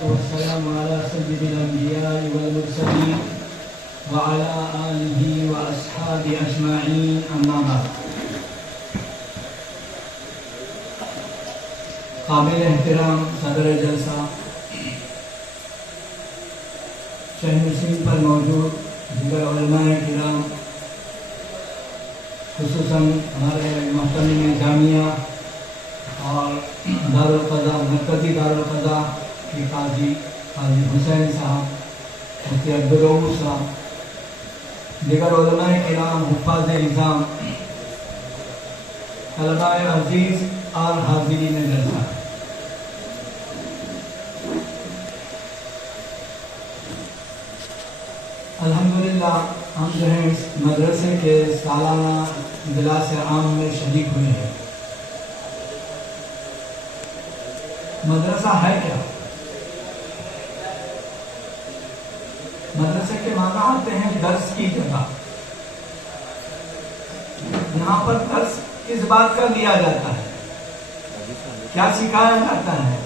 والسلام على سيد الأنبياء والمرسلين وعلى آله وأصحابه أجمعين أما بعد. قابل احترام صدر جلسہ، شہر نشین پر موجود دیگر علماء کرام، خصوصاً ہمارے محترم جامعہ اور دارالقضاء مرکزی دارالقضاء کے قاضی حسین صاحب، مفتی عبدالرؤوف صاحب، دیگر علماء کرام، حفاظ نظام، طلباء عزیز اور حاضرین جلسہ، الحمدللہ ہم جو ہیں اس مدرسے کے سالانہ اجلاس عام میں شریک ہوئے ہیں. مدرسہ ہے کیا؟ مدرسے کے معنی آتے ہیں درس کی جگہ. یہاں پر درس کس بات کا دیا جاتا ہے، کیا سکھایا جاتا ہے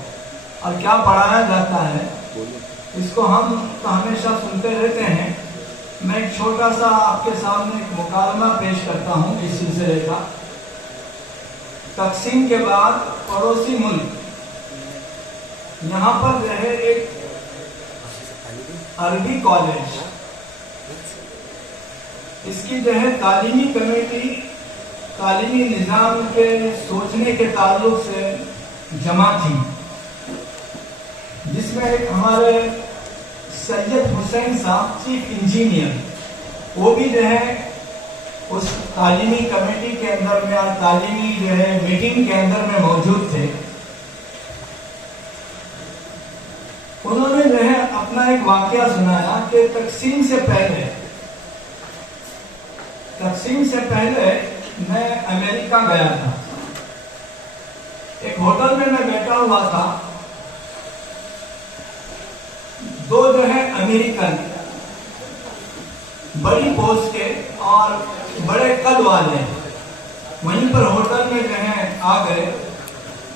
اور کیا پڑھایا جاتا ہے، اس کو ہم تو ہمیشہ سنتے رہتے ہیں. میں ایک چھوٹا سا آپ کے سامنے ایک مکالمہ پیش کرتا ہوں اس سلسلے کا. تقسیم کے بعد پڑوسی ملک یہاں پر جو ہے ایک عربی کالج، اس کی جو ہے تعلیمی کمیٹی تعلیمی نظام کے سوچنے کے تعلق سے جمع تھی، جس میں ایک ہمارے سید حسین صاحب چیف انجینئر، وہ بھی جو ہے اس تعلیمی کمیٹی کے اندر میں اور تعلیمی جو ہے میٹنگ کے اندر میں موجود تھے. انہوں نے جو ہے اپنا ایک واقعہ سنایا کہ تقسیم سے پہلے میں امریکہ گیا تھا. ایک ہوٹل میں بیٹھا ہوا تھا. دو جو ہے امریکن بڑی پوسٹ کے اور بڑے قد والے وہیں پر ہوٹل میں جو ہے آ گئے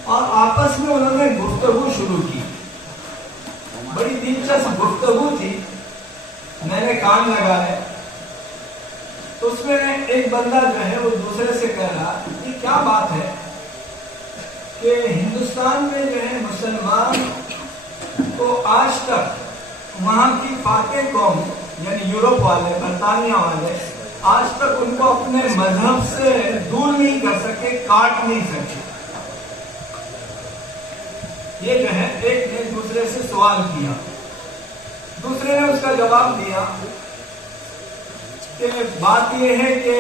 اور آپس میں انہوں نے گفتگو شروع کی. بڑی دلچسپ گفتگو تھی، میں نے کان لگائے تو اس میں ایک بندہ جو ہے وہ دوسرے سے کہہ رہا کہ کیا بات ہے کہ ہندوستان میں جو ہے مسلمان تو آج تک وہاں کی فاتح قوم یعنی یورپ والے، برطانیہ والے، آج تک ان کو اپنے مذہب سے دور نہیں کر سکے، کاٹ نہیں سکے. یہ جو ہے ایک نے دوسرے سے سوال کیا. دوسرے نے اس کا جواب دیا کہ بات یہ ہے کہ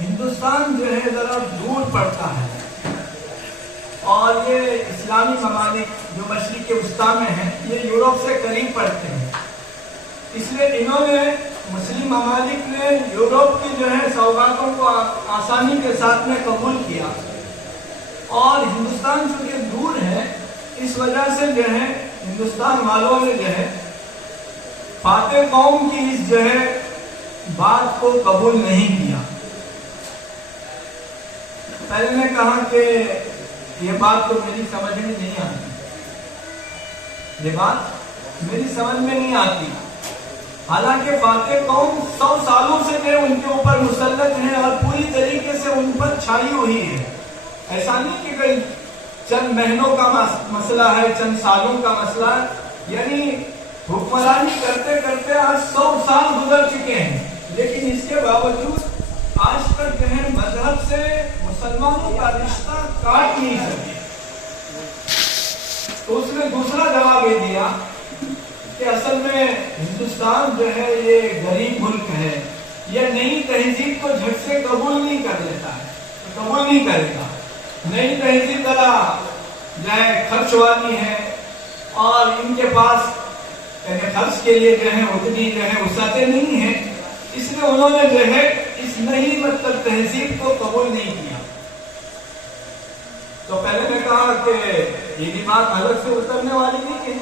ہندوستان جو ہے ذرا دور پڑتا ہے اور یہ اسلامی ممالک جو مشرق وسطیٰ میں ہیں یہ یورپ سے قریب پڑتے ہیں. اس لیے انہوں نے مسلم ممالک نے یورپ کی جو ہے سوغاتوں کو آسانی کے ساتھ میں قبول کیا اور ہندوستان چونکہ دور ہے اس وجہ سے جو ہے ہندوستان والوں نے جو ہے فاتح قوم کی اس جو ہے بات کو قبول نہیں کیا. پہلے نے کہا کہ یہ بات تو میری سمجھ میں نہیں آتی، یہ بات میری سمجھ میں نہیں آتی. حالانکہ فاتح قوم 100 سالوں سے جو ان کے اوپر مسلط ہے اور پوری طریقے سے ان پر چھائی ہوئی ہے. ایسا نہیں کہ کوئی چند مہینوں کا مسئلہ ہے، چند سالوں کا مسئلہ ہے، یعنی حکمرانی کرتے کرتے آج 100 سال گزر چکے ہیں، لیکن اس کے باوجود آج تک جو ہے مذہب سے مسلمانوں کا رشتہ کاٹ نہیں سکے. تو اس نے دوسرا جواب یہ دیا کہ اصل میں ہندوستان جو ہے یہ غریب ملک ہے، یہ نئی تہذیب کو جھٹ سے قبول نہیں کر لیتا ہے، قبول نہیں کرے گا. نئی تہذیب ذرا جو ہے خرچ والی ہے اور ان کے پاس یعنی خرچ کے لیے جو ہے اتنی جو ہے وسعتیں نہیں ہیں، اس لیے انہوں نے جو ہے اس نئی مطلب تہذیب کو قبول نہیں کیا. تو پہلے میں کہا کہ یہ بھی بات الگ سے اترنے والی نہیں ہے،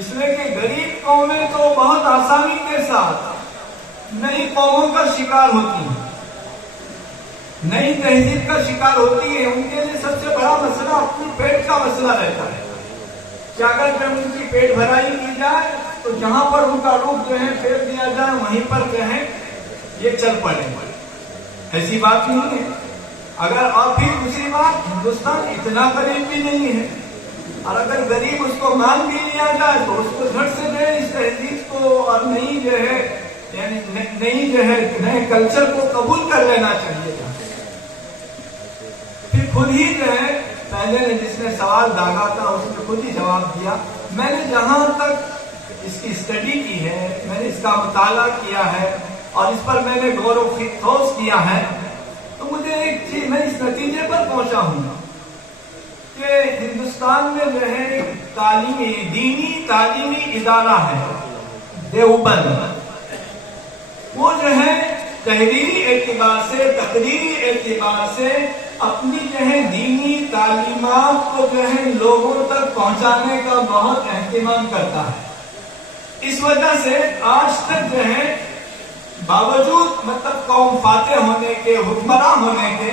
اس لیے کہ غریب قومیں تو بہت آسانی کے ساتھ نئی قوموں کا شکار ہوتی ہیں، نئی تہذیب کا شکار ہوتی ہے. ان کے لیے سب سے بڑا مسئلہ اپنی پیٹ کا مسئلہ رہتا ہے. کہ اگر جو ان کی پیٹ بھرائی کی جائے تو جہاں پر ان کا رخ جو ہے پھیر دیا جائے وہیں پر جو ہے یہ چل پڑے. ایسی بات نہیں ہے. اگر اور پھر دوسری بات، ہندوستان اتنا غریب بھی نہیں ہے، اور اگر غریب اس کو مان بھی لیا جائے تو اس کو جھٹ سے جو ہے اس تہذیب کو اور نئی جو ہے یعنی نئی جو ہے نئے کلچر کو قبول کر لینا چاہیے. پھر خود ہی جو ہے پہلے نے جس نے سوال داغا تھا اس نے خود ہی جواب دیا. میں نے جہاں تک اس کی اسٹڈی کی ہے، میں نے اس کا مطالعہ کیا ہے اور اس پر میں نے غور و خوض کیا ہے، تو مجھے ایک چیز میں اس نتیجے پر پہنچا ہوں کہ ہندوستان میں جو ہے تعلیمی دینی تعلیمی ادارہ ہے دیوبند، وہ جو ہے تحریری اعتبار سے تقریری اعتبار سے اپنی جو ہے دینی تعلیمات کو جو ہے لوگوں تک پہنچانے کا بہت اہتمام کرتا ہے. اس وجہ سے آج تک جو ہے باوجود مطلب قوم فاتح ہونے کے، حکمراں ہونے کے،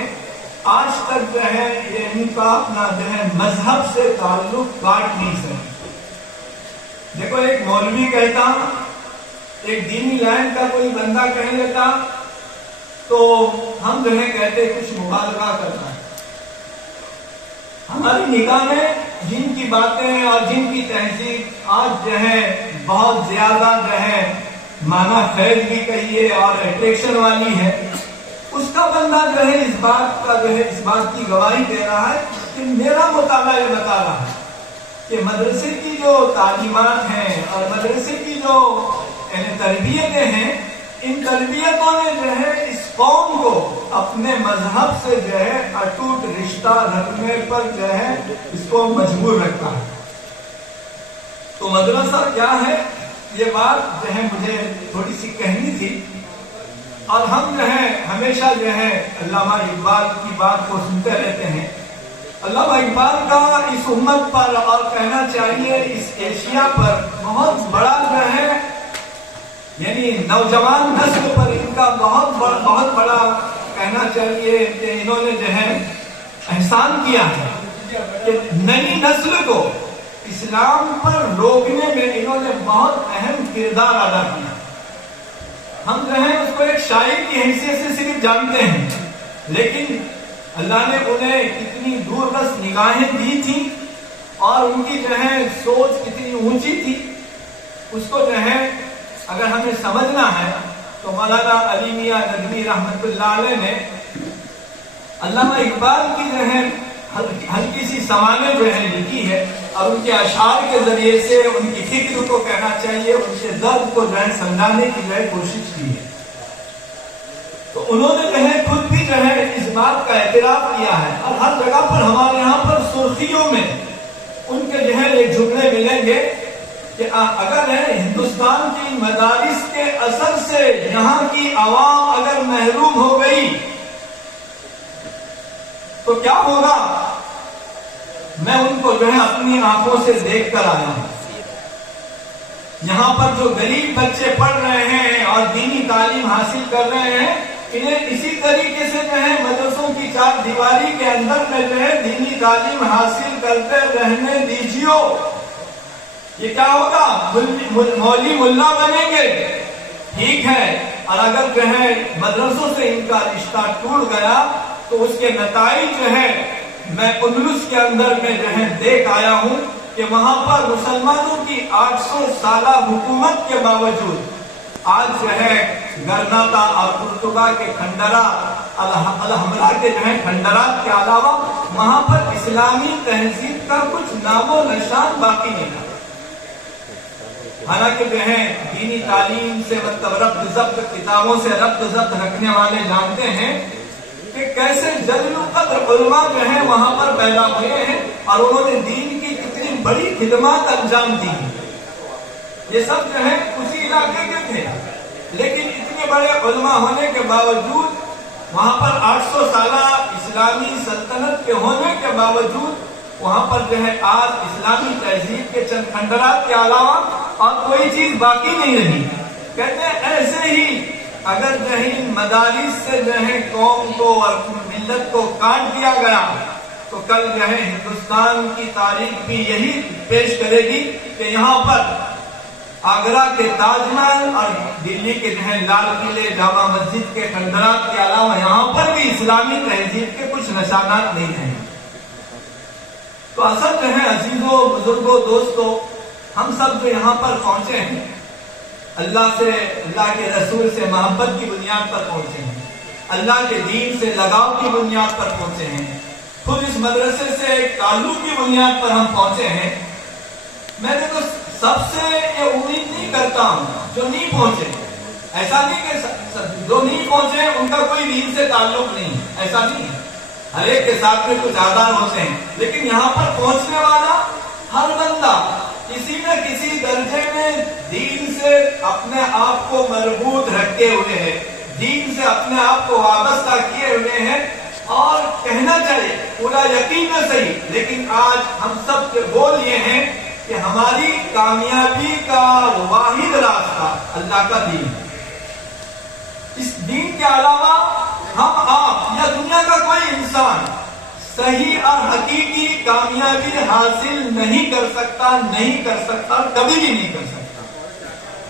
آج تک جو ہے یہ ان کا اپنا جو ہے مذہب سے تعلق کاٹ نہیں سکے. دیکھو ایک مولوی کہتا، ایک دینی لائن کا کوئی بندہ کہہ لیتا تو ہم جو ہے کہتے کچھ مبالغہ کرنا ہے. ہماری نگاہ میں جن کی باتیں اور جن کی تہذیب آج جو ہے بہت زیادہ جو ہے مانا خیز بھی کہیے اور اٹریکشن والی ہے، اس کا بندہ جو ہے اس بات کا جو ہے اس بات کی گواہی دے رہا ہے کہ میرا مطالعہ یہ بتا رہا ہے کہ مدرسے کی جو تعلیمات ہیں اور مدرسے کی جو یعنی تربیتیں ہیں، ان تربیتوں نے جو ہے اس قوم کو اپنے مذہب سے جو ہے اٹوٹ رشتہ رکھنے پر جو ہے اس کو مجبور رکھتا ہے. تو مدرسہ کیا ہے، یہ بات جو ہے مجھے تھوڑی سی کہنی تھی. اور ہم جو ہے ہمیشہ جو ہے علامہ اقبال کی بات کو سنتے رہتے ہیں. علامہ اقبال کا اس امت پر اور کہنا چاہیے اس ایشیا پر بہت بڑا جو ہے یعنی نوجوان نسل پر ان کا بہت بڑا کہنا چاہیے کہ انہوں نے جو ہے احسان کیا ہے کہ نئی نسل کو اسلام پر روکنے میں انہوں نے بہت اہم کردار ادا کیا. ہم جو ہے اس کو ایک شاعر کی حیثیت سے صرف جانتے ہیں، لیکن اللہ نے انہیں کتنی دور رس نگاہیں دی تھی اور ان کی جو ہے سوچ کتنی اونچی تھی، اس کو جو ہے اگر ہمیں سمجھنا ہے تو مولانا علی میاں ندوی رحمت اللہ علیہ نے علامہ اقبال کی جو ہے ہلکی سی سوانح جو ہے لکھی ہے اور ان کے اشعار کے ذریعے سے ان کی فکر کو کہنا چاہیے، ان کے درد کو جو ہے سمجھانے کی جو ہے کوشش کی ہے. تو انہوں نے جو ہے خود بھی جو ہے اس بات کا اعتراف کیا ہے اور ہر جگہ پر ہمارے یہاں پر سرخیوں میں ان کے جو ہے ایک جملے ملیں گے کہ اگر ہندوستان کی مدارس کے اثر سے یہاں کی عوام اگر محروم ہو گئی تو کیا ہوگا. میں ان کو جو ہے اپنی آنکھوں سے دیکھ کر آیا ہوں. یہاں پر جو غریب بچے پڑھ رہے ہیں اور دینی تعلیم حاصل کر رہے ہیں، انہیں اسی طریقے سے جو ہے مدرسوں کی چار دیواری کے اندر میں جو ہے دینی تعلیم حاصل کرتے رہنے دیجیے. یہ کیا ہوگا، مولوی ملا بنیں گے ٹھیک ہے، اور اگر جو ہے مدرسوں سے ان کا رشتہ ٹوٹ گیا تو اس کے نتائج جو ہے میں اندلس کے اندر میں جو ہے دیکھ آیا ہوں کہ وہاں پر مسلمانوں کی 800 سالہ حکومت کے باوجود آج جو ہے گرناطہ اور پرتگا کے کھنڈرا الحمرا کے جو ہے کھنڈرات کے علاوہ وہاں پر اسلامی تہذیب کا کچھ نام و نشان باقی نہیں تھا. حالانکہ جو ہے دینی تعلیم سے مطلب ربط ضبط کتابوں سے ربط ضبط رکھنے والے جانتے ہیں کہ کیسے جلیل القدر علماء جو ہیں وہاں پر پیدا ہوئے ہیں اور انہوں نے دین کی کتنی بڑی خدمات انجام دی. یہ سب جو ہے اسی علاقے کے تھے، لیکن اتنے بڑے علماء ہونے کے باوجود وہاں پر 800 سالہ اسلامی سلطنت کے ہونے کے باوجود وہاں پر جو ہے آج اسلامی تہذیب کے چند کھنڈرات کے علاوہ اور کوئی چیز باقی نہیں رہی. کہتے ہیں ایسے ہی اگر جو ہے مدارس سے جو ہے قوم کو اور ملت کو کاٹ دیا گیا تو کل جو ہے ہندوستان کی تاریخ بھی یہی پیش کرے گی کہ یہاں پر آگرہ کے تاج محل اور دلی کے جو ہے لال قلعے جامع مسجد کے کھنڈرات کے علاوہ یہاں پر بھی اسلامی تہذیب کے کچھ نشانات نہیں ہیں. تو اصل جو ہے عزیزوں بزرگوں دوستوں ہم سب جو یہاں پر پہنچے ہیں اللہ سے اللہ کے رسول سے محبت کی بنیاد پر پہنچے ہیں, اللہ کے دین سے لگاؤ کی بنیاد پر پہنچے ہیں, خود اس مدرسے سے ایک تعلق کی بنیاد پر ہم پہنچے ہیں. میں نے تو سب سے یہ امید نہیں کرتا ہوں جو نہیں پہنچے, ایسا نہیں کہ جو نہیں پہنچے ان کا کوئی دین سے تعلق نہیں, ایسا نہیں ہے. ہر ایک کے ساتھ میں کچھ آدھار ہوتے ہیں, لیکن یہاں پر پہنچنے والا ہر بندہ کسی نہ کسی درجے میں دین سے اپنے آپ کو مربوط رکھے ہوئے ہے, دین سے اپنے آپ کو وابستہ کیے ہوئے ہیں. اور کہنا چاہیے پورا یقین نہ صحیح, لیکن آج ہم سب کے بول یہ ہیں کہ ہماری کامیابی کا واحد راستہ اللہ کا دین. اس دین کے علاوہ ہم آپ یا دنیا کا کوئی انسان صحیح اور حقیقی کامیابی حاصل نہیں کر سکتا, کبھی بھی نہیں کر سکتا.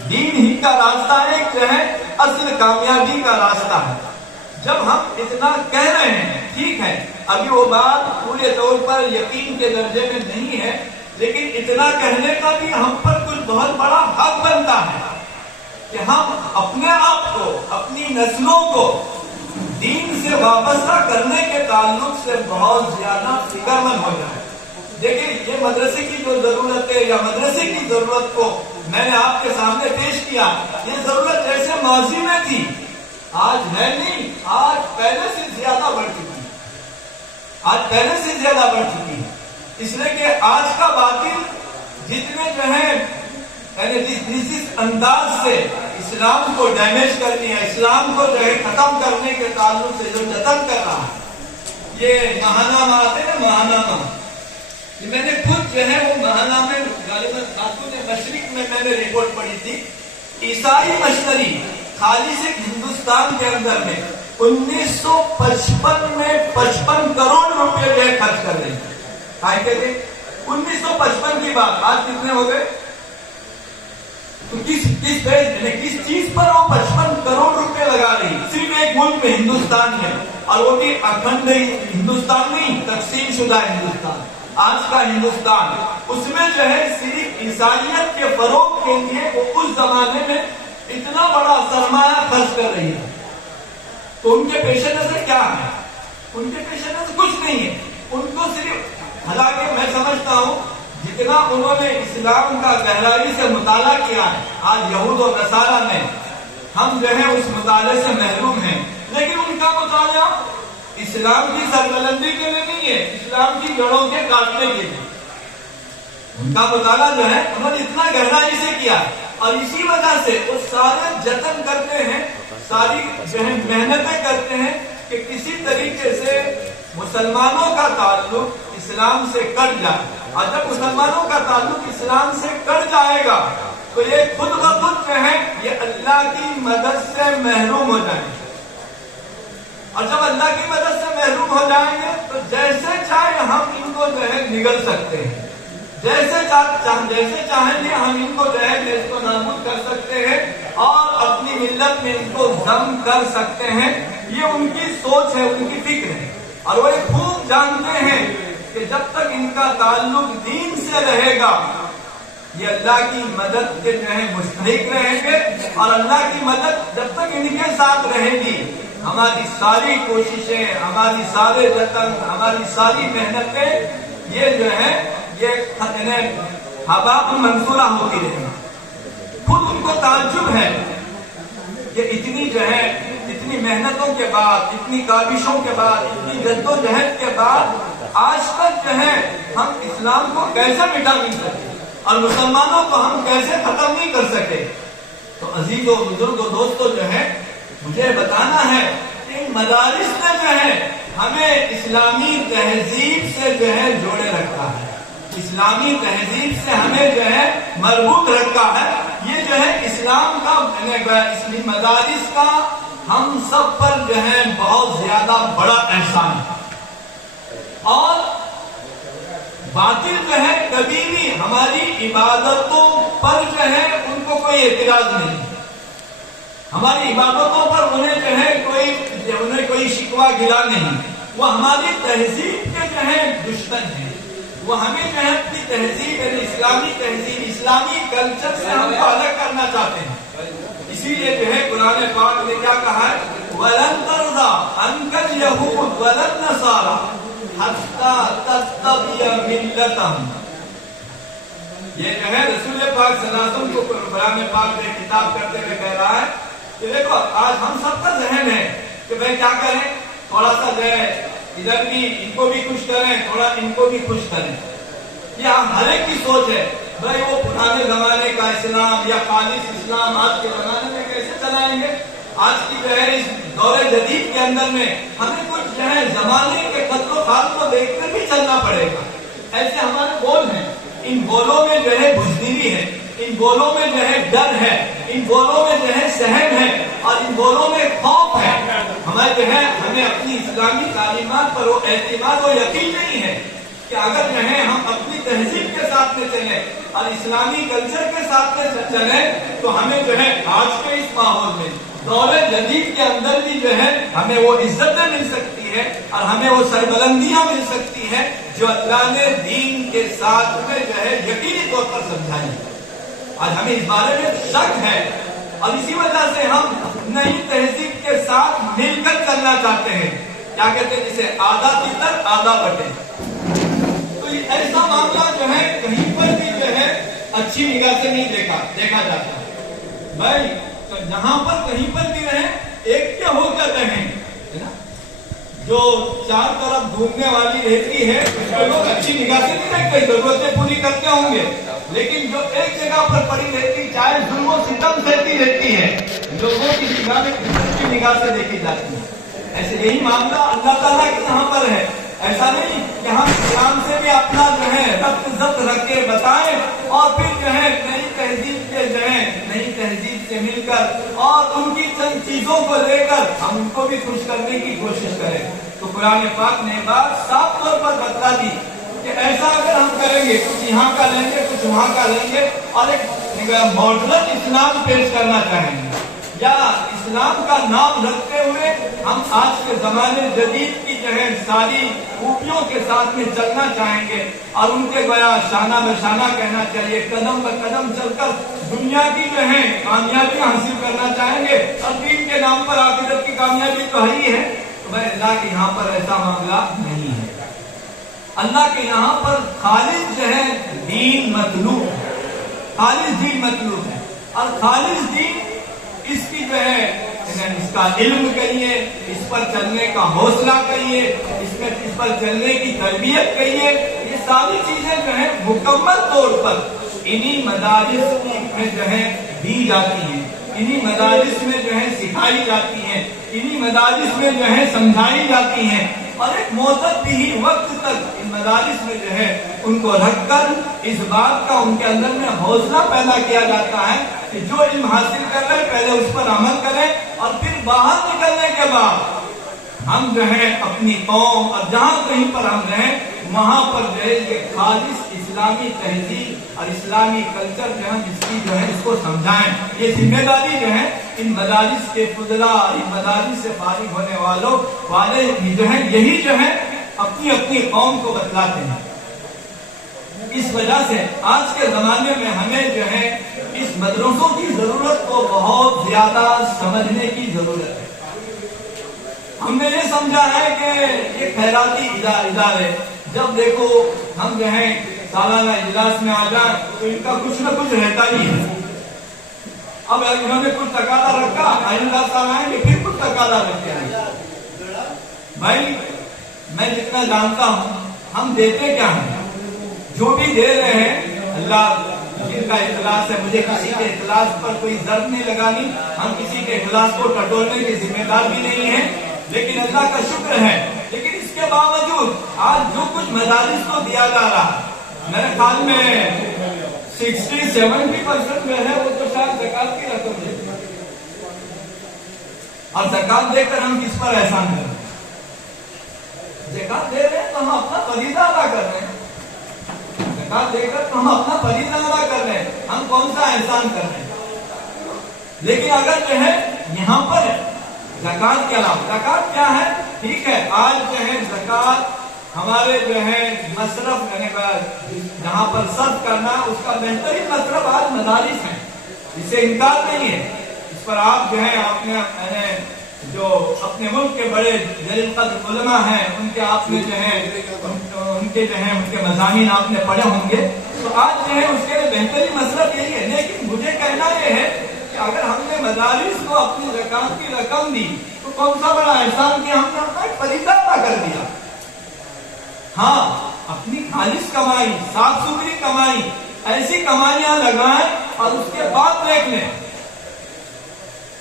دین ہی کا راستہ ایک جو ہے اصل کامیابی کا راستہ ہے. جب ہم اتنا کہہ رہے ہیں ٹھیک ہے, ابھی وہ بات پورے طور پر یقین کے درجے میں نہیں ہے, لیکن اتنا کہنے کا بھی ہم پر کچھ بہت بڑا حق بنتا ہے کہ ہم اپنے آپ کو, اپنی نسلوں کو دین سے وابستہ کرنے کے تعلق سے بہت زیادہ فکر مند ہو جائے. دیکھیں یہ مدرسے کی جو ضرورت ہے یا مدرسے کی ضرورت کو میں نے آپ کے سامنے پیش کیا, یہ ضرورت جیسے ماضی میں تھی آج ہے نہیں, آج پہلے سے زیادہ بڑھ چکی ہے. اس لیے کہ آج کا باطل جتنے جو ہے جس انداز سے اسلام کو ڈیمیج کرنی ہے, اسلام کو جو ہے ختم کرنے کے تعلق سے جو جتن کر رہا ہے, یہ ماہنامہ آتے ہیں نا, ماہنامہ میں نے خود جو ہے وہ ماہنامے غالباً خاتون مشرق میں نے رپورٹ پڑھی تھی. عیسائی مشتری خالی سے ہندوستان کے اندر میں 1955 میں 55 کروڑ روپے جو ہے خرچ کر رہے ہیں. 1955 کی بات, آج کتنے ہو گئے؟ تو کس چیز پر وہ 55 کروڑ روپے لگا رہی صرف ایک ملک میں, ہندوستان میں, اور وہ بھی اکھنڈ ہندوستان نہیں, تقسیم شدہ ہندوستان, آج کا ہندوستان. اس میں جو ہے صرف عیسائیت کے فروغ کے لیے وہ اس زمانے میں اتنا بڑا سرمایہ خرچ کر رہی ہے. تو ان کے پیش نظر کیا ہے؟ ان کے پیش نظر کچھ نہیں ہے. ان کو صرف, حالانکہ میں سمجھتا ہوں جتنا انہوں نے اسلام کا گہرائی سے مطالعہ کیا ہے, آج یہود و نصارہ میں ہم جو ہے اس مطالعے سے محروم ہیں, لیکن ان کا مطالعہ اسلام کی سربلندی کے لیے نہیں ہے, اسلام کی جڑوں کے کاٹنے کے لیے. ان کا مطالعہ جو ہے انہوں نے اتنا گہرائی سے کیا, اور اسی وجہ سے وہ سارے جتن کرتے ہیں, ساری جو ہے محنتیں کرتے ہیں کہ کسی طریقے سے مسلمانوں کا تعلق اسلام سے کٹ جائے. اور جب مسلمانوں کا تعلق اسلام سے کٹ جائے گا تو یہ خود بخود جو ہے یہ اللہ کی مدد سے محروم ہو جائیں گے. اور جب اللہ کی مدد سے محروم ہو جائیں گے تو جیسے چاہے ہم ان کو جو ہے نگل سکتے ہیں, جیسے چاہیں گے ہم ان کو جو ہے نیست و نابود کر سکتے ہیں اور اپنی ملت میں ان کو ضم کر سکتے ہیں. یہ ان کی سوچ ہے, ان کی فکر ہے, اور وہ خوب جانتے ہیں کہ جب تک ان کا تعلق دین سے رہے گا یہ اللہ کی مدد کے جو ہے مستحق رہیں گے, اور اللہ کی مدد جب تک ان کے ساتھ رہے گی ہماری ساری کوششیں, ہماری سارے جتن, ہماری ساری محنتیں یہ جو ہے یہ حباء منصورہ ہوتی رہیں گی. خود ان کو تعجب ہے کہ اتنی جو ہے اتنی محنتوں کے بعد, اتنی کاوشوں کے بعد, اتنی جدوجہد کے بعد آج تک جو ہے ہم اسلام کو کیسے مٹا نہیں سکے اور مسلمانوں کو ہم کیسے ختم نہیں کر سکے. تو عزیزوں بزرگوں دوستوں جو ہے مجھے بتانا ہے کہ ان مدارس نے جو ہے ہمیں اسلامی تہذیب سے جو ہے جوڑے رکھا ہے, اسلامی تہذیب سے ہمیں جو ہے مربوط رکھا ہے. یہ جو ہے اسلام کا مدارس کا ہم سب پر جو ہے بہت زیادہ بڑا احسان ہے. اور باطل جو ہے کبھی بھی ہماری عبادتوں پر جو ہے ان کو کوئی اعتراض نہیں، ہماری عبادتوں پر انہیں کوئی شکوہ گلا نہیں، وہ ہماری تہذیب کے جو ہے دشمن ہیں، وہ ہمیں جو ہے اپنی تہذیب یعنی اسلامی تہذیب اسلامی کلچر سے ہم کو الگ کرنا چاہتے ہیں۔ اسی لیے جو ہے قرآن پاک نے کیا کہا ہے، وَلَن تَرْضَىٰ عَنكَ الْيَهُودُ وَلَا النَّصَارَىٰ حَتَّىٰ تَتَّبِعَ مِلَّتَهُمْ۔ یہ جو ہے رسول پاک صلی اللہ علیہ وسلم کو قرآن پاک میں خطاب کرتے ہوئے کہہ رہا ہے کہ دیکھو آج ہم سب کا ذہن ہے کہ بھائی کیا کریں، تھوڑا سا جو ہے ادھر بھی ان کو بھی خوش کریں، تھوڑا ان کو بھی خوش کریں، یہ ہر ایک کی سوچ ہے۔ بھائی وہ پرانے زمانے کا اسلام یا خالص اسلام آج کے زمانے میں کیسے چلائیں گے؟ آج کی جو ہے اس دور جدید کے اندر میں ہمیں کچھ جو ہے زمانے کے قتل و خان کو دیکھ کر بھی چلنا پڑے گا۔ ایسے ہمارے بول ہیں، ان بولوں میں جو ہے بزدلی ہے، ان بولوں میں جو ہے ڈر ہے، ان بولوں میں جو ہے سہم ہے، اور ان بولوں میں خوف ہے۔ ہمیں جو ہے ہمیں اپنی اسلامی تعلیمات پر وہ اعتماد و یقین نہیں ہے کہ اگر جو ہے ہم اپنی تہذیب کے ساتھ میں چلیں اور اسلامی کلچر کے ساتھ میں چلیں تو ہمیں جو ہے آج کے اس ماحول میں دور جدید کے اندر بھی جو ہے ہمیں وہ عزتیں مل سکتی ہے اور ہمیں وہ سربلندیاں مل سکتی ہے جو اللہ نے دین کے ساتھ میں جو ہے یقینی طور پر سمجھائی ہے۔ آج ہمیں اس بارے میں شک ہے اور اسی وجہ سے ہم نئی تہذیب کے ساتھ مل کر چلنا چاہتے ہیں۔ کیا کہتے ہیں جسے آدھا تیتر آدھا بٹے۔ تو یہ ایسا معاملہ جو ہے کہیں پر بھی جو ہے اچھی نگاہ سے نہیں دیکھا جاتا۔ بھائی جہاں پر کہیں پر بھی رہیں ایک کیا ہو کر رہیں، جو چار طرف گھومنے والی رہتی ہے اس کو لوگ اچھی نگاہ سے نہیں دیکھتے، ضرورتیں پوری کرتے ہوں گے، لیکن جو ایک جگہ پر پڑی رہتی چاہے ظلم و ستم سہتی رہتی ہے لوگوں کی نگاہ میں کی نگاہ سے دیکھی جاتی ہے۔ ایسے یہی معاملہ اللہ تعالیٰ کے یہاں پر ہے۔ ایسا نہیں کہ ہم اسلام سے بھی اپنا جو ہے ربط ضبط رکھ کے بتائیں اور پھر جو ہے نئی تہذیب کے جو ہے نئی تہذیب سے مل کر اور ان کی چند چیزوں کو لے کر ہم ان کو بھی خوش کرنے کی کوشش کریں۔ تو قرآن پاک نے بات صاف طور پر بتا دی کہ ایسا اگر ہم کریں گے کچھ یہاں کا لیں گے کچھ وہاں کا لیں گے اور ایک ماڈرن اسلام پیش کرنا چاہیں گے یا اسلام کا نام رکھتے ہوئے ہم آج کے زمانے جدید کی جو ہے ساری خوبیوں کے ساتھ میں چلنا چاہیں گے اور ان کے گویا شانہ بشانہ کہنا چاہیے، قدم ب قدم چل کر دنیا کی جو ہے کامیابی حاصل کرنا چاہیں گے اور دین کے نام پر آخرت کی کامیابی تو ہے ہی ہے۔ تو بھائی اللہ کے یہاں پر ایسا معاملہ نہیں ہے۔ اللہ کے یہاں پر خالص جو ہے دین مطلوب ہے، خالص دین مطلوب ہے اور خالص دین اس کی جو ہے اس کا علم کہیے، اس پر چلنے کا حوصلہ کہیے، اس پر چلنے کی تربیت کہیے، یہ ساری چیزیں جو ہیں مکمل طور پر انہی مدارس میں جو ہے دی جاتی ہیں، انہی مدارس میں جو ہے سکھائی جاتی ہیں، انہی مدارس میں جو ہے سمجھائی جاتی ہیں اور ایک معتبر ہی وقت تک ان مدارس میں جو ہے ان کو رکھ کر اس بات کا ان کے اندر میں حوصلہ پیدا کیا جاتا ہے کہ جو علم حاصل کر رہے پہلے اس پر عمل کریں اور پھر باہر نکلنے کے بعد ہم جو ہے اپنی قوم اور جہاں کہیں پر ہم رہیں وہاں پر جو ہے یہ خالص اسلامی تہذیب اور اسلامی کلچر جو ہے اس کی جو ہے اس کو سمجھائیں۔ یہ ذمہ داری جو ہے ان مدارس کے فضلاء ان مدارس سے فارغ ہونے والے جو ہیں یہی جو ہے اپنی اپنی قوم کو بتلاتے ہیں۔ اس وجہ سے آج کے زمانے میں ہمیں جو ہے اس مدرسوں کی ضرورت کو بہت زیادہ سمجھنے کی ضرورت ہے۔ ہم نے یہ سمجھا ہے کہ یہ خیراتی ادارے جب دیکھو ہم جو ہے سالانہ اجلاس میں آ جائیں تو ان کا کچھ نہ کچھ رہتا ہی ہے۔ اب انہوں نے کچھ تقاضا رکھا، آئندہ سال آئیں گے پھر کچھ تقاضا رکھ کے آئیں گے۔ بھائی میں جتنا جانتا ہوں ہم دیتے کیا ہیں، جو بھی دے رہے ہیں اللہ جن کا اخلاص ہے، مجھے کسی کے اخلاص پر کوئی ضرب نہیں لگانی، ہم کسی کے اخلاص کو ٹٹولنے کے ذمہ دار بھی نہیں ہیں، لیکن اللہ کا شکر ہے۔ لیکن اس کے باوجود آج جو کچھ مدارس کو دیا جا رہا ہے میرے خیال میں 60-70% میں ہے وہ تو شاید زکات کی رقم دے اور زکات دے کر ہم کس پر احسان کریں؟ زکات دے رہے ہیں تو ہم اپنا فریضہ ادا کر رہے ہیں، زکات دے کر تو ہم اپنا فریضہ ادا کر رہے ہیں، ہم کون سا احسان کر رہے ہیں؟ لیکن اگر جو ہے یہاں پر زکات کے علاوہ، زکات کیا ہے؟ ٹھیک ہے، آج جو ہے زکات ہمارے جو ہے مصرف کرنے کا جہاں پر صرف کرنا، اس کا بہترین مصرف آج مدارس ہیں، اس سے انکار نہیں ہے۔ اس پر آپ جو ہے اپنے جو اپنے ملک کے بڑے جلیل قدر علماء ہیں، ان کے آپ نے جو ہے ان کے مضامین آپ نے پڑھے ہوں گے، تو آج جو ہے اس کے بہترین مصرف یہی ہے۔ لیکن مجھے کہنا یہ ہے کہ اگر ہم نے مدارس کو اپنی زکات کی رقم دی تو کون سا بڑا احسان کیا، ہم نے اپنا ایک فریضہ ادا کر دیا۔ ہاں، اپنی خالص کمائی، صاف ستھری کمائی، ایسی کمائیاں لگائیں اور اس کے بعد دیکھ لیں۔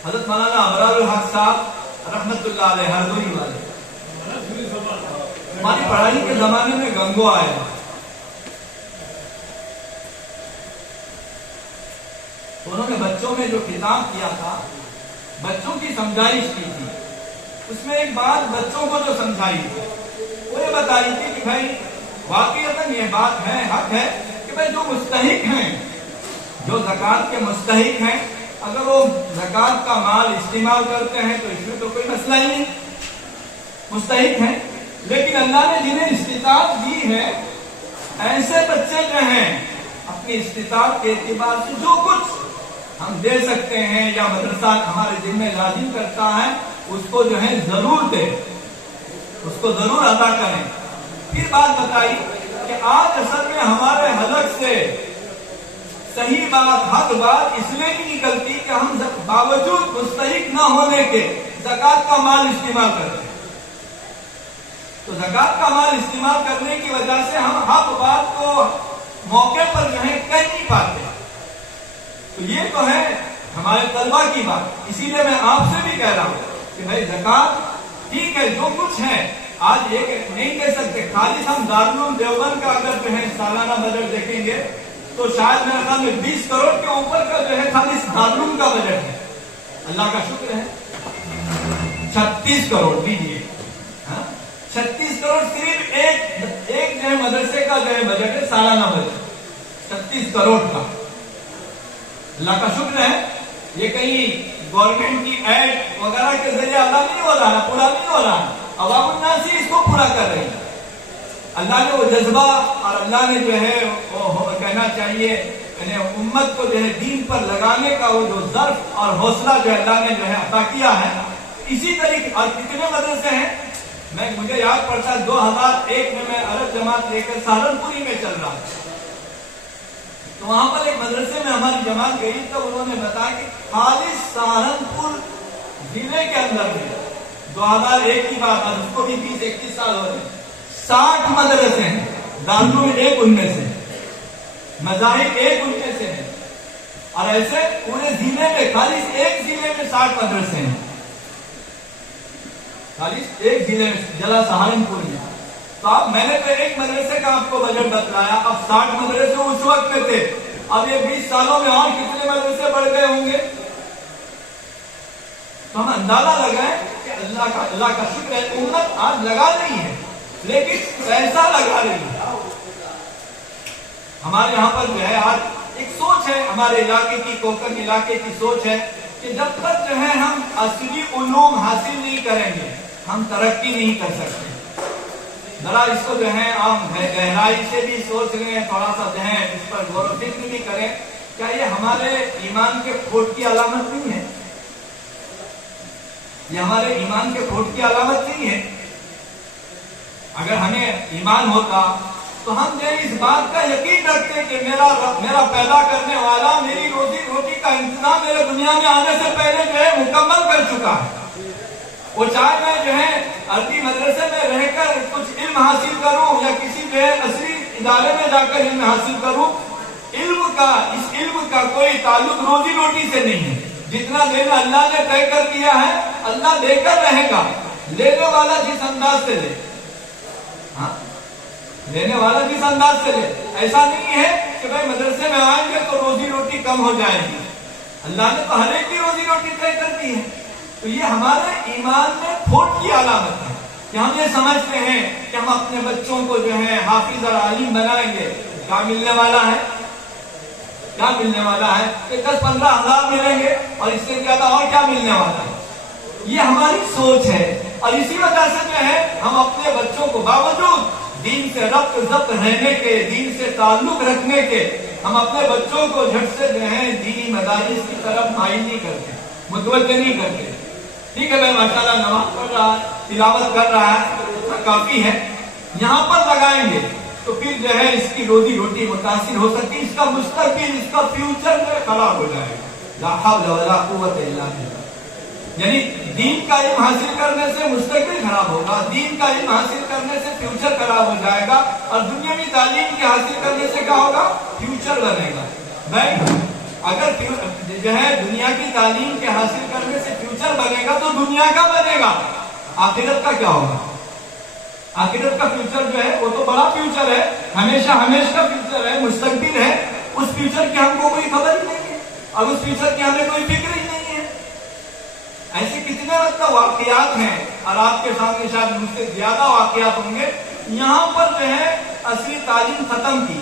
حضرت مولانا ابرار الحق صاحب رحمت اللہ علیہ ہردوئی والے، ہماری پڑھائی کے زمانے میں گنگو آئے، انہوں نے بچوں میں جو خطاب کیا تھا، بچوں کی سمجھائش کی تھی، اس میں ایک بات بچوں کو جو سمجھائی تھی وہ یہ بتائی تھی کہ بھائی واقعتاً یہ بات ہے، حق ہے کہ بھائی جو مستحق ہیں، جو زکات کے مستحق ہیں، اگر وہ زکات کا مال استعمال کرتے ہیں تو اس میں تو کوئی مسئلہ ہی نہیں، مستحق ہیں۔ لیکن اللہ نے جنہیں استطاعت دی ہے، ایسے بچے جو ہیں اپنی استطاعت کے اعتبار سے جو کچھ ہم دے سکتے ہیں یا مدرسہ ہمارے ذمہ لازم کرتا ہے، اس کو جو ہے ضرور دیں، اس کو ضرور ادا کریں۔ پھر بات بتائی کہ آج اصل میں ہمارے حلق سے صحیح بات، حق بات اس لیے نہیں نکلتی کہ ہم باوجود مستحق نہ ہونے کے زکات کا مال استعمال کرتے ہیں، تو زکات کا مال استعمال کرنے کی وجہ سے ہم حق بات کو موقع پر جو ہے کہہ نہیں پاتے، تو یہ تو ہے ہمارے طلبہ کی بات۔ اسی لیے میں آپ سے بھی کہہ رہا ہوں کہ بھائی زکات ٹھیک ہے، جو کچھ ہے آج یہ نہیں کہہ سکتے، خالص ہم دارالعلوم دیوبند کا اگر جو ہے سالانہ بجٹ دیکھیں گے تو شاید میرے خیال میں 20 کروڑ کے اوپر کا جو ہے خالص دارالعلوم کا بجٹ ہے، اللہ کا شکر ہے 36 کروڑ دیجیے، 36 کروڑ صرف ایک جو ہے مدرسے کا جو ہے بجٹ ہے، سالانہ بجٹ 36 کروڑ کا، اللہ کا شکر ہے۔ یہ کہیں گورنمنٹ کی ایڈ وغیرہ کے ذریعے ادا نہیں ہو رہا ہے، پورا نہیں ہو رہا ہے، عوام الناس ہی اس کو پورا کر رہی ہے۔ اللہ نے وہ جذبہ اور اللہ نے جو ہے وہ کہنا چاہیے امت کو جو ہے دین پر لگانے کا وہ جو ظرف اور حوصلہ جو اللہ نے جو ہے عطا کیا ہے، اسی طریقے اور کتنے مدرسے ہیں، مجھے یاد پڑتا ہے 2001 میں عرب جماعت لے کر سہارنپوری میں چل رہا تھا، تو وہاں پر ایک مدرسے میں ہماری جماعت گئی تو انہوں نے بتایا کہ خالص سہارنپور ضلع کے اندر میں 2001 کی بات ہے، اس کو بھی 20-21 سال ہو رہے ہیں، 60 مدرسے ہیں، دارالعلوم ایک ان میں سے، مذاہب ایک ان میں سے ہیں، اور ایسے پورے ضلع میں خالص ایک ضلع میں 60 مدرسے ہیں، خالص ایک ضلع میں ضلع سہارنپور میں۔ تو اب میں نے تو ایک مدرسے کا آپ کو بجٹ بتلایا، اب 60 مدرسے اس وقت میں تھے، اب یہ 20 سالوں میں اور کتنے مدرسے بڑھ گئے ہوں گے، تو ہم اندازہ لگائیں کہ اللہ کا شکر ہے، امت آج لگا رہی ہے لیکن پیسہ لگا رہی ہے۔ ہمارے یہاں پر جو ہے آج ایک سوچ ہے، ہمارے علاقے کی، کوکن علاقے کی سوچ ہے کہ جب تک جو ہے ہم اصلی علوم حاصل نہیں کریں گے ہم ترقی نہیں کر سکتے۔ ذرا اس کو جو ہے ہم گہرائی سے بھی سوچ لیں، تھوڑا سا جو ہے اس پر غور و فکر بھی کریں، کیا یہ ہمارے ایمان کے کھوٹ کی علامت نہیں ہے؟ یہ ہمارے ایمان کے کھوٹ کی علامت نہیں ہے؟ اگر ہمیں ایمان ہوتا تو ہم جو اس بات کا یقین رکھتے کہ میرا پیدا کرنے والا میری روزی روٹی کا انتظام میرے دنیا میں آنے سے پہلے جو ہے مکمل کر چکا ہے۔ وہ چاہے میں جو ہے عربی مدرسے میں رہ کر کچھ علم حاصل کروں یا کسی جو ہے عصری ادارے میں جا کر علم حاصل کروں، اس علم کا کوئی تعلق روزی روٹی سے نہیں ہے۔ جتنا دینا اللہ نے طے کر دیا ہے، اللہ دے کر رہے گا، لینے والا جس انداز سے لے، لینے والا جس انداز سے لے۔ ایسا نہیں ہے کہ بھائی مدرسے میں آئیں گے تو روزی روٹی کم ہو جائے گی، اللہ نے تو ہر ایک کی روزی روٹی طے کر دی ہے۔ تو یہ ہمارے ایمان میں کھوٹ کی علامت ہے۔ کہ ہم یہ سمجھتے ہیں کہ ہم اپنے بچوں کو جو ہے حافظ اور عالم بنائیں گے، کیا ملنے والا ہے؟ کیا ملنے والا ہے؟ کہ 10-15 ہزار ملیں گے اور اس سے زیادہ اور کیا ملنے والا ہے؟ یہ ہماری سوچ ہے، اور اسی وجہ سے جو ہے ہم اپنے بچوں کو باوجود دین سے ربط ضبط رہنے کے، دین سے تعلق رکھنے کے، ہم اپنے بچوں کو جھٹ سے جو ہے دینی مدارس کی طرف مائل نہیں کرتے، متوجہ نہیں کرتے۔ ٹھیک ہے بھائی، ماشاءاللہ نماز پڑھ رہا ہے، تلاوت کر رہا ہے، کافی ہے، یہاں پر لگائیں گے تو پھر جو ہے اس کی روزی روٹی متاثر ہو سکتی، اس کا مستقبل، اس کا فیوچر جو ہے خراب ہو جائے گا۔ لا حول ولا قوت الا باللہ۔ یعنی دین کا علم حاصل کرنے سے مستقبل خراب ہوگا، دین کا علم حاصل کرنے سے فیوچر خراب ہو جائے گا، اور دنیاوی تعلیم کی حاصل کرنے سے کیا ہوگا؟ فیوچر بنے گا۔ بھائی اگر جو ہے دنیا کی تعلیم کے حاصل کرنے سے فیوچر بنے گا تو دنیا کا بنے گا، آخرت کا کیا ہوگا؟ آخرت کا فیوچر جو ہے وہ تو بڑا فیوچر ہے، ہمیشہ کا فیوچر ہے، مستقبل ہے، اس فیوچر کی ہم کو کوئی خبر ہی نہیں ہے، اور اس فیوچر کی ہمیں کوئی فکر ہی نہیں ہے۔ ایسے کتنے واقعات ہیں، اور آپ کے سامنے شاید مجھ سے زیادہ واقعات ہوں گے، یہاں پر جو ہے اصلی تعلیم ختم کی،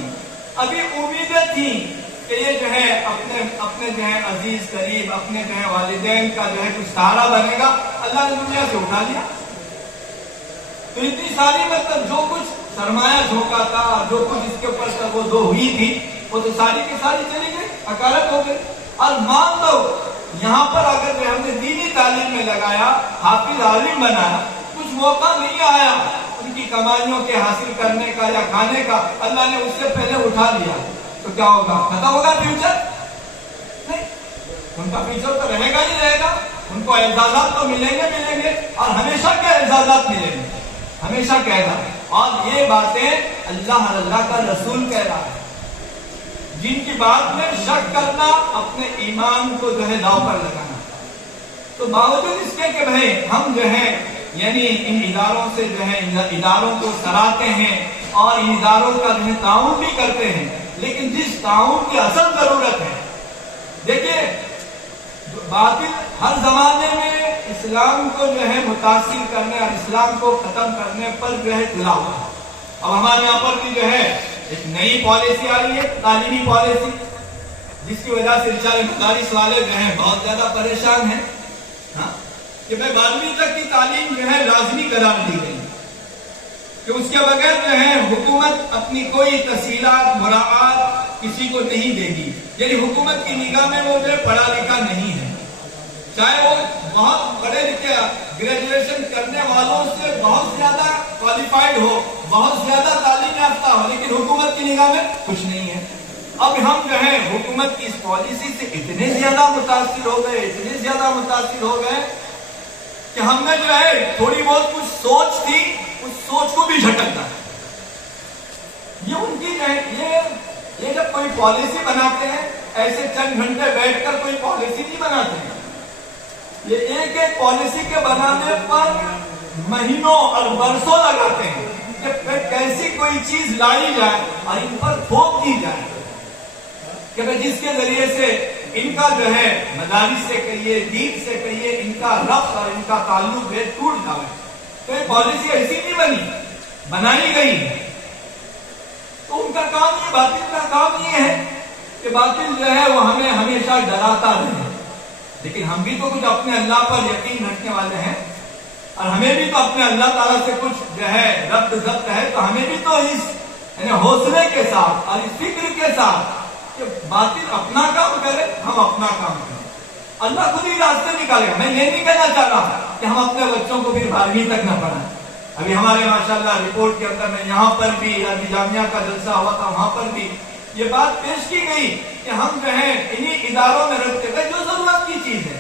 ابھی امیدیں تھیں کہ یہ جو ہے اپنے جو ہے عزیز قریب، اپنے جو ہے والدین کا جو ہے کچھ سہارا بنے گا، اللہ نے دنیا سے اٹھا لیا۔ تو اتنی ساری مطلب جو کچھ سرمایہ جھونکا تھا، جو کچھ اس کے اوپر وہ دو ہوئی تھی، وہ تو ساری کی ساری چلی گئی، اکالت ہو گئی۔ اور مان لو یہاں پر اگر جو ہم نے دینی تعلیم میں لگایا، حافظ عالم بنایا، کچھ موقع نہیں آیا ان کی کمائیوں کے حاصل کرنے کا یا کھانے کا، اللہ نے اس سے پہلے اٹھا لیا، تو کیا ہوگا؟ ختم ہوگا فیوچر؟ نہیں، ان کا فیوچر تو رہے گا ہی رہے گا، ان کو اعزازات تو ملیں گے، اور ہمیشہ کے اعزازات ملیں گے، ہمیشہ کہہ رہا ہے۔ اور یہ باتیں اللہ کا رسول کہہ رہا ہے، جن کی بات میں شک کرنا اپنے ایمان کو جو ہے داؤ پر لگانا۔ تو باوجود اس کے کہ بھائی ہم جو ہے یعنی ان اداروں سے جو ہے اداروں کو سراہتے ہیں اور ان اداروں کا جو ہے تعاون بھی کرتے ہیں، لیکن جس تعاون کی اصل ضرورت ہے، دیکھیے باطل ہر زمانے میں اسلام کو جو ہے متاثر کرنے اور اسلام کو ختم کرنے پر جو ہے تلا ہوا ہے۔ اب ہمارے یہاں پر بھی جو ہے ایک نئی پالیسی آ رہی ہے، تعلیمی پالیسی، جس کی وجہ سے بیچارے مدارس والے جو ہیں بہت زیادہ پریشان ہیں، کہ بھائی 12ویں تک کی تعلیم جو ہے لازمی قرار دی گئی، کہ اس کے بغیر جو ہے حکومت اپنی کوئی تفصیلات مراعات کسی کو نہیں دے گی، یعنی حکومت کی نگاہ میں وہ جو پڑھا لکھا نہیں ہے، چاہے وہ بہت پڑھے لکھے گریجویشن کرنے والوں سے بہت زیادہ کوالیفائڈ ہو، بہت زیادہ تعلیم یافتہ ہو، لیکن حکومت کی نگاہ میں کچھ نہیں ہے۔ اب ہم جو ہے حکومت کی اس پالیسی سے اتنے زیادہ متاثر ہو گئے کہ ہم نے جو ہے تھوڑی بہت کچھ سوچ تھی، اس سوچ کو بھی جھٹکتا ہے۔ یہ ان کی جو ہے یہ جب کوئی پالیسی بناتے ہیں، ایسے چند گھنٹے بیٹھ کر کوئی پالیسی نہیں بناتے ہیں، یہ ایک پالیسی کے بنانے پر مہینوں اور برسوں لگاتے ہیں کہ کیسی کوئی چیز لائی جائے اور ان پر تھوپ دی جائے کہ جس کے ذریعے سے ان کا جو ہے مدارس سے کہیے، دین سے کہیے، ان کا ربط اور ان کا تعلق ہے ٹوٹ جائے۔ تو یہ پالیسی ایسی نہیں بنی، بنائی گئی ہے۔ تو ان کا کام یہ، باطل کا کام یہ ہے کہ باطل جو ہے وہ ہمیں ہمیشہ ڈراتا رہے، لیکن ہم بھی تو کچھ اپنے اللہ پر یقین رکھنے والے ہیں، اور ہمیں بھی تو اپنے اللہ تعالیٰ سے کچھ جو ہے ربط ضبط ہے، تو ہمیں بھی تو اس یعنی حوصلے کے ساتھ اور اس فکر کے ساتھ کہ باطل اپنا کام کرے، ہم اپنا کام کریں، اللہ خود ہی راستے نکالے گا۔ میں یہ نہیں کہنا چاہ رہا کہ ہم اپنے بچوں کو پھر 12ویں تک نہ پڑھائیں۔ ابھی ہمارے ماشاءاللہ رپورٹ کے اندر میں یہاں پر بھی ابھی جامعہ کا جلسہ ہوا تھا، وہاں پر بھی یہ بات پیش کی گئی کہ ہم جو ہے انہی اداروں میں رکھتے ہوئے جو ضرورت کی چیز ہے،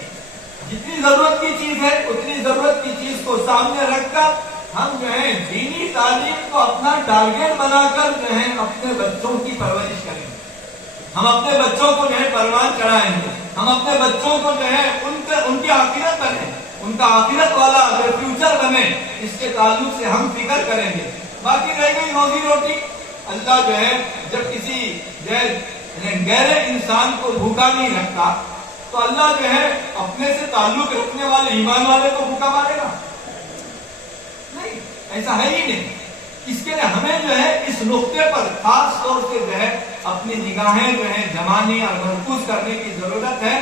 جتنی ضرورت کی چیز ہے اتنی ضرورت کی چیز کو سامنے رکھ کر ہم جو ہے دینی تعلیم کو اپنا ٹارگیٹ بنا کر جو ہے اپنے بچوں کی پرورش کریں گے، ہم اپنے بچوں کو جو ہے پروان چڑھائیں گے، ہم اپنے بچوں کو جو ہے ان کی آخرت بنے، ان کا آخرت والا جو فیوچر بنے، اس کے تعلق سے ہم فکر کریں گے۔ باقی رہ گئی روزی روٹی، اللہ جو ہے جب کسی جو ہے غیر انسان کو بھوکا نہیں رکھتا تو اللہ جو ہے اپنے سے تعلق رکھنے والے ایمان والے کو بھوکا مارے گا نہیں۔ ایسا ہے ہی نہیں. اس کے لیے ہمیں جو ہے اس نقطے پر خاص طور سے جو ہے اپنی نگاہیں جو ہے جمانی اور مرکوز کرنے کی ضرورت ہے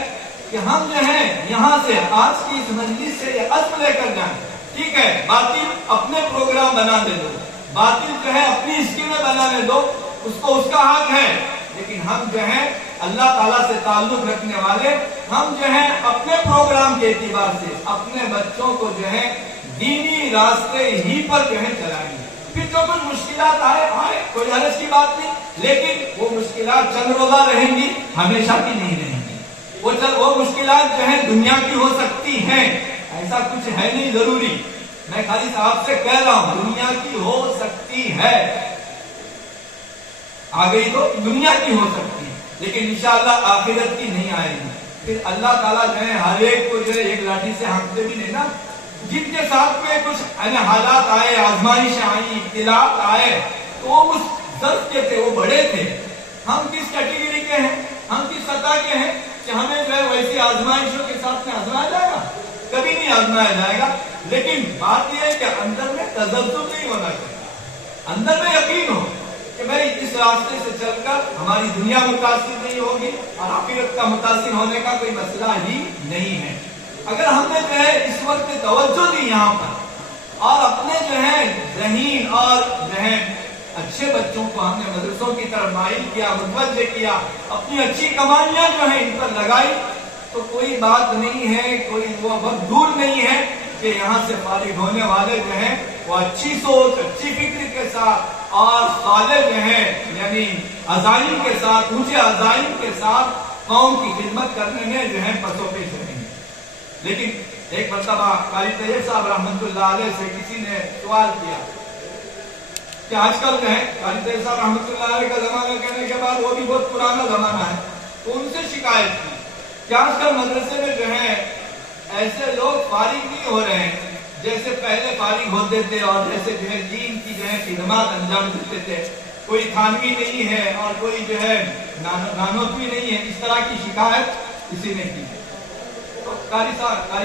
کہ ہم جو ہے یہاں سے آج کی اس مجلس سے یہ عزم لے کر جائیں. ٹھیک ہے, باطل اپنے پروگرام بنانے دو, باطل جو ہے اپنی اسکیمیں بنانے دو, اس کو اس کا حق ہے, لیکن ہم جو ہے اللہ تعالیٰ سے تعلق رکھنے والے, ہم جو ہے اپنے پروگرام کے اعتبار سے اپنے بچوں کو جو ہے دینی راستے ہی پر جو ہے چلائیں گے. پھر جو کچھ مشکلات آئے کوئی حرج کی بات نہیں, لیکن وہ مشکلات چند روزہ رہیں گی, ہمیشہ کی نہیں رہیں گی. وہ مشکلات جو ہے دنیا کی ہو سکتی ہیں, ایسا کچھ ہے نہیں ضروری. میں خالی صاحب سے کہہ رہا ہوں دنیا کی ہو سکتی ہے, آ گئی تو دنیا کی ہو سکتی ہے, لیکن انشاءاللہ آخرت کی نہیں آئے گی. پھر اللہ تعالیٰ جو ہے ہر ایک کو جو ہے ایک لاٹھی سے ہانکتے بھی نہیں نا. جن کے ساتھ میں کچھ حالات آئے, آزمائش آئی, ابتلاء آئے, تو وہ اس ظرف کے تھے, وہ بڑے تھے. ہم کس کیٹیگری کے ہیں, ہم کس سطح کے ہیں کہ ہمیں جو ہے ویسی آزمائشوں کے ساتھ میں آزمایا جائے گا؟ کبھی نہیں آزمایا جائے گا. لیکن بات یہ ہے کہ اندر میں تذبذب نہیں ہونا چاہیے, اندر میں یقین ہو کہ بھائی اس راستے سے چل کر ہماری دنیا متاثر نہیں ہوگی اور آخرت کا متاثر ہونے کا کوئی مسئلہ ہی نہیں ہے. اگر ہم نے جو ہے اس وقت توجہ دی یہاں پر اور اپنے جو ہے ذہین اور جو ہے اچھے بچوں کو ہم نے مدرسوں کی طرف مائل کیا, متوجہ کیا, اپنی اچھی کمانیاں جو ہیں ان پر لگائی, تو کوئی بات نہیں ہے, کوئی وہ وقت دور نہیں ہے کہ یہاں سے فارغ ہونے والے جو ہیں وہ اچھی سوچ, اچھی فکر کے ساتھ اور صالح جو ہیں یعنی عزائم کے ساتھ, اونچے عزائم کے ساتھ قوم کی خدمت کرنے میں جو ہے پسو پیش رہیں گے. لیکن ایک مرتبہ قاری طیب صاحب رحمۃ اللہ علیہ سے کسی نے سوال کیا کہ آج کل جو ہے قاری طیب صاحب رحمۃ اللہ علیہ کا زمانہ کہنے کے بعد وہ بھی بہت پرانا زمانہ ہے, تو ان سے شکایت کی کہ آج کل مدرسے میں جو ہے ایسے لوگ فارغ نہیں ہو رہے ہیں جیسے پہلے فارغ ہوتے تھے اور جیسے جو ہے دین کی جو ہے خدمات انجام دیتے تھے. کوئی تھانوی نہیں ہے اور کوئی جو ہے نانوتوی نہیں ہے, اس طرح کی شکایت کسی نے کی. قاری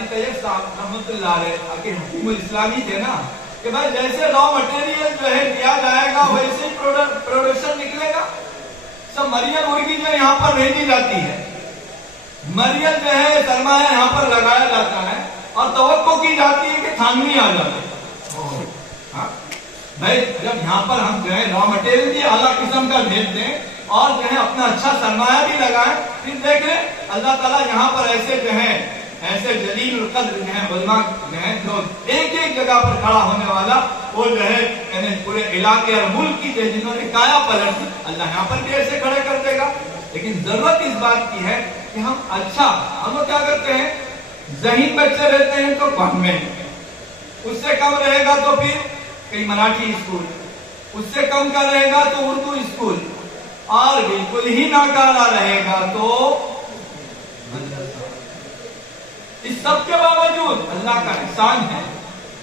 طیب صاحب رحمۃ اللہ علیہ حکیم الاسلامی تھے نا کہ بھائی جیسے را مٹیریل جو ہے دیا جائے گا ویسے ہی پروڈکشن نکلے گا. سب مریم مرغی جو یہاں پر بھیجی جاتی ہے, مریم جو ہے سرمایہ یہاں پر لگایا جاتا ہے اور توقع کی جاتی ہے کہ تھانوی آ جائے. بھائی جب یہاں پر ہم جو ہے را مٹیریل بھی اعلیٰ قسم کا بھیج دیں اور جو ہے اپنا اچھا سرمایہ بھی لگائیں, پھر دیکھ لیں اللہ تعالیٰ یہاں پر ایسے جو ہے ایسے جلیل القدر جو ہے علماء جو ہے جو ایک ایک جگہ پر کھڑا ہونے والا وہ جو ہے یعنی پورے علاقے اور ملک کی جو جنہوں نے کایا پلٹ دی, اللہ یہاں پر بھی ایسے کھڑے کر دے گا. لیکن ضرورت اس بات کی ہے کہ ہم اچھا, ہم کیا کرتے ہیں ذہین بچے رہتے ہیں تو کانوینٹ, اس سے کم رہے گا تو پھر کئی مراٹھی اسکول, اس سے کم کا رہے گا تو اردو اسکول, اور بالکل ہی ناکارہ رہے گا تو اس سب کے باوجود اللہ کا احسان ہے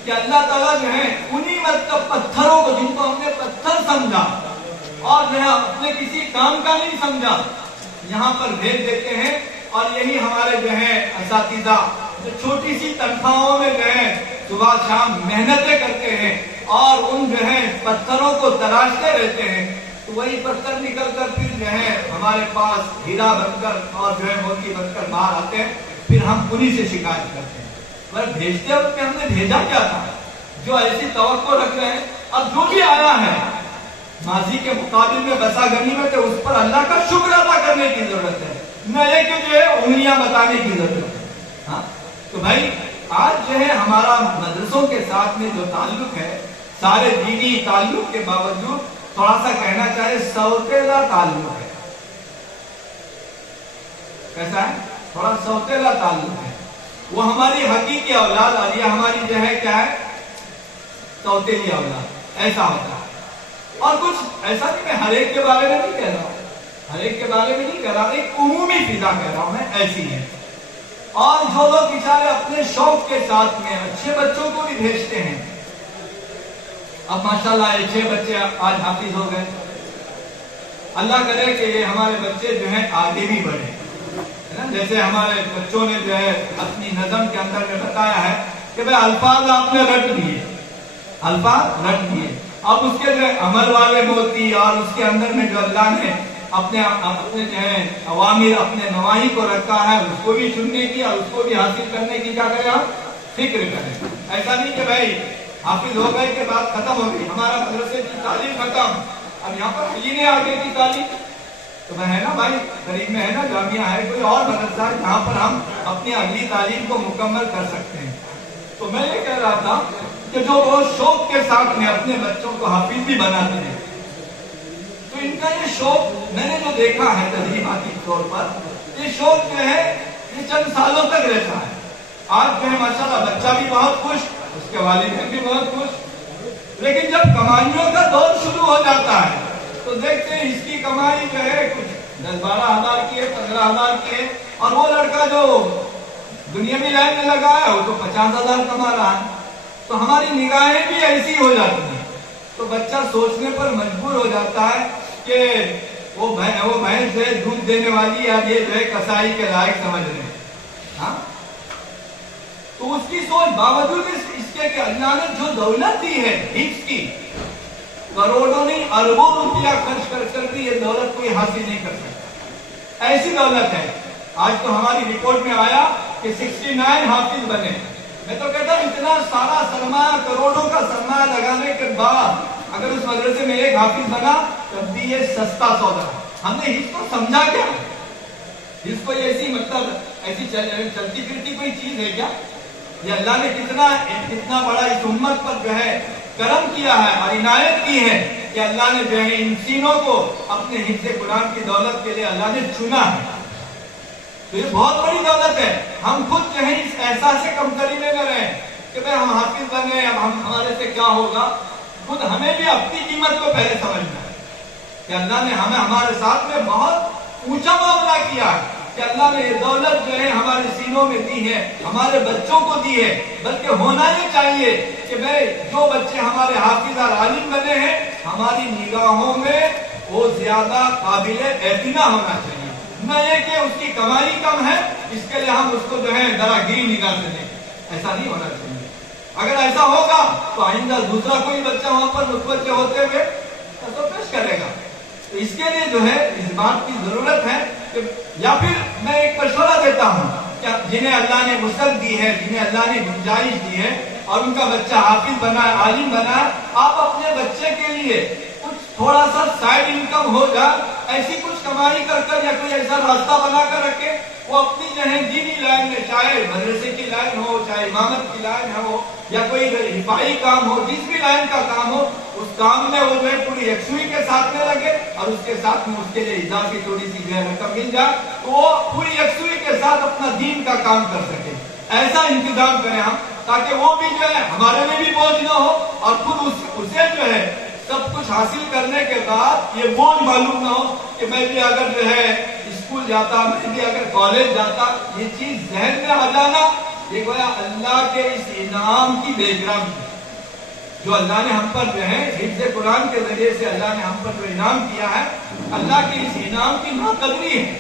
کہ اللہ تعالیٰ جو ہے انہی مطلب پتھروں کو, جن کو ہم نے پتھر سمجھا اور جو ہے اپنے کسی کام کا نہیں سمجھا, یہاں پر بھیج دیتے ہیں. اور یہی ہمارے جو ہے اساتذہ جو چھوٹی سی تنخواہوں میں جو ہے صبح شام محنتیں کرتے ہیں اور ان جو ہے پتھروں کو تراشتے رہتے ہیں, تو وہی پتھر نکل کر پھر جو ہے ہمارے پاس ہیرا بن کر اور جو ہے موتی بن کر باہر آتے ہیں. پھر ہم انہی سے شکایت کرتے ہیں. مگر بھیجتے وقت ہم نے بھیجا کیا تھا, جو ایسی توقع رکھ رہے ہیں. اب جو بھی آیا ہے ماضی کے مقابل میں بسا غنیمت ہے, اس پر اللہ کا شکر ادا کرنے کی ضرورت ہے, نہ یہ کہ جو ہے انگلیاں بتانے کی ضرورت ہے. ہاں تو بھائی آج جو ہے ہمارا مدرسوں کے ساتھ میں جو تعلق ہے, سارے دینی تعلق کے باوجود تھوڑا سا کہنا چاہے سوتیلا تعلق ہے. کیسا ہے؟ تھوڑا سوتیلا تعلق ہے. وہ ہماری حقیقی اولاد اور یہ ہماری جو ہے کیا ہے سوتیلی اولاد, ایسا ہوتا ہے. اور کچھ ایسا نہیں, میں ہر ایک کے بارے میں نہیں کہہ رہا ہوں, ہر ایک کے بارے میں نہیں کہہ رہا, ایک عمومی فضا کہہ رہا ہوں میں, ایسی ہے. اور جو لوگ بیچارے اپنے شوق کے ساتھ میں اچھے بچوں کو بھی بھیجتے ہیں, اب ماشاءاللہ یہ 6 بچے آج حافظ ہو گئے. اللہ کرے کہ یہ ہمارے بچے جو ہیں آگے بھی بڑھیں. جیسے ہمارے بچوں نے جو ہے اپنی نظم کے اندر میں بتایا ہے کہ بھئی الفاظ آپ نے رٹ دیے, الفاظ رٹ دیے. اب اس کے جو عمل والے موتی اور اس کے اندر میں جو اللہ نے اپنے جو ہے عوامر اپنے نواہی کو رکھا ہے اس کو بھی چننے کی اور اس کو بھی حاصل کرنے کی کیا کریں ہم فکر کریں. ایسا نہیں کہ بھائی حافظ ہو گئے کے بعد ختم ہو گئی ہمارا مدرسے کی تعلیم ختم, اب یہاں پر یہ نہیں آگے کی تعلیم تو میں ہے نا بھائی قریب میں ہے نا جامعہ ہے کوئی اور مدرسہ ہے جہاں پر ہم اپنی اگلی تعلیم کو مکمل کر سکتے ہیں. تو میں یہ کہہ رہا تھا کہ جو وہ شوق کے ساتھ میں اپنے بچوں کو حافظ بھی بناتے ہیں تو ان کا یہ شوق میں نے جو دیکھا ہے تجرباتی طور پر یہ شوق جو ہے یہ چند سالوں تک رہتا ہے. آج جو ہے ماشاءاللہ بچہ بھی بہت خوش, اس کے والدین بھی بہت خوش, لیکن جب کمائیوں کا دور شروع ہو جاتا ہے تو دیکھتے ہیں اس کی کمائی جو ہے کچھ 10-12 ہزار کی ہے, 15 ہزار کی ہے, اور وہ لڑکا جو دنیاوی لائن میں لگا ہے وہ تو 50 ہزار کما رہا ہے. تو ہماری نگاہیں بھی ایسی ہو جاتی ہیں تو بچہ سوچنے پر مجبور ہو جاتا ہے کہ وہ بھینس ہے دودھ دینے والی یا یہ جو ہے کسائی کے لائق سمجھ رہے ہیں. ہاں تو اس کی سوچ باوجود اس کے کہ اللہ نے جو دولت دی ہے حفظ کی, کروڑوں نہیں اربوں روپیہ خرچ کر بھی یہ دولت کوئی حاصل نہیں کر سکتا. ایسی دولت ہے. آج تو ہماری رپورٹ میں آیا کہ 69 حافظ بنے. میں تو کہتا ہوں اتنا سارا سرمایہ کروڑوں کا سرمایہ لگانے کے بعد اگر اس مدرسے میں ایک حافظ بنا تب بھی یہ سستا سودا ہے. ہم نے حفظ کو سمجھا کیا؟ حفظ کو ایسی مطلب ایسی چلتی پھرتی کوئی چیز ہے کیا؟ یہ اللہ نے کتنا بڑا اس امت پر جو ہے کرم کیا ہے اور عنایت کی ہے کہ اللہ نے جو ہے ان سینوں کو اپنے حفظ قرآن کی دولت کے لیے اللہ نے چنا ہے. تو یہ بہت بڑی دولت ہے. ہم خود جو ہے اس احساس سے کمتری میں نہ رہیں کہ بھئی ہم حافظ بنے اب ہمارے سے کیا ہوگا. خود ہمیں بھی اپنی قیمت کو پہلے سمجھنا ہے کہ اللہ نے ہمیں ہمارے ساتھ میں بہت اونچا معاملہ کیا ہے کہ اللہ نے یہ دولت جو ہے ہمارے سینوں میں دی ہے, ہمارے بچوں کو دی ہے. بلکہ ہونا یہ چاہیے کہ بھئی جو بچے ہمارے حافظ اور عالم بنے ہیں ہماری نگاہوں میں وہ زیادہ قابل اعتنا ہونا چاہیے, نہ یہ کہ اس کی کمائی کم ہے اس کے لیے ہم اس کو جو ہے دراگیری نگاہ سے دیں. ایسا نہیں ہونا چاہیے. اگر ایسا ہوگا تو آئندہ دوسرا کوئی بچہ وہاں پر متوجہ ہوتے ہوئے پیش کرے گا. تو اس کے لیے جو ہے اس بات کی ضرورت ہے کہ یا پھر میں ایک مشورہ دیتا ہوں کہ جنہیں اللہ نے وسعت دی ہے, جنہیں اللہ نے گنجائش دی ہے اور ان کا بچہ حافظ بنا ہے, عالم بنا ہے, آپ اپنے بچے کے لیے کچھ تھوڑا سا سائڈ انکم ہو جائے ایسی کچھ کمائی کر یا کوئی ایسا راستہ بنا کر رکھے وہ اپنی جو ہے دینی لائن میں, چاہے مدرسے کی لائن ہو, چاہے امامت کی لائن ہو یا کوئی حفاظی کام ہو, جس بھی لائن کا کام ہو اس کام میں وہ جو ہے پوری یکسوئی کے ساتھ میں لگے اور اس کے ساتھ میں اس کے لیے اضافی تھوڑی سی جو ہے رقم مل جائے تو وہ پوری یکسوئی کے ساتھ اپنا دین کا کام کر سکے. ایسا انتظام کریں ہم تاکہ وہ بھی جو ہے ہمارے میں بھی بوجھ نہ ہو اور خود اسے جو ہے سب کچھ حاصل کرنے کے بعد یہ بوجھ معلوم نہ ہو کہ میں بھی اگر جو ہے اسکول جاتا, میں بھی اگر کالج جاتا, یہ چیز ذہن میں آ جانا یہ گویا اللہ کے اس انعام کی بے گرامی ہے جو اللہ نے ہم پر جو ہے حفظ قرآن کے ذریعے سے اللہ نے ہم پر جو انعام کیا ہے, اللہ کے اس انعام کی ناقدری ہے.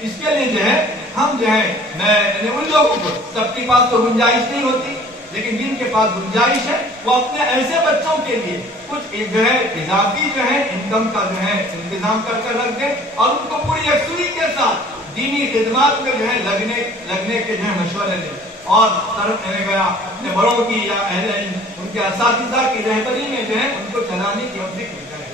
اس کے لیے جو ہے ہم جو ہے میں ان لوگوں کو, سب کے پاس تو گنجائش نہیں ہوتی لیکن جن کے پاس گنجائش ہے وہ اپنے ایسے بچوں کے لیے کچھ جو ہے اضافی جو ہے انکم کا جو ہے انتظام کر رکھ دیں اور ان کو پوری یکسوئی کے ساتھ دینی خدمات میں جو ہے لگنے کے جو ہے مشورے دیں اور اپنے بڑوں کی یا اہل علم ان کے اساتذہ کی رہبری میں جو ہے ان کو چلانے کی فکر کریں.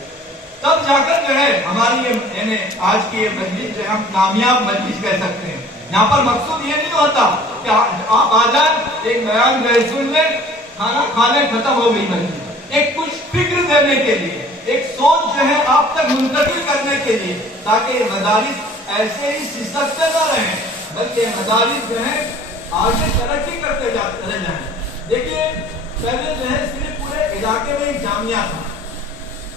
تب جا کر جو ہے ہماری یعنی آج کی یہ مجلس جو ہے ہم کامیاب مجلس کہہ سکتے ہیں. یہاں پر مقصود یہ نہیں ہوتا کہ آپ آ جائیں ایک بیان جو ہے سن لیں, کھانا کھانے ختم ہو گئی مجلس. ایک کچھ فکر دینے کے لیے, ایک سوچ جو ہے آپ تک منتقل کرنے کے لیے تاکہ مدارس ایسے ہی سسکتے نہ رہیں بلکہ مدارس جو ہے آگے ترقی کرتے چلے جائیں. دیکھیے پہلے جو ہے صرف پورے علاقے میں ایک جامعہ تھا,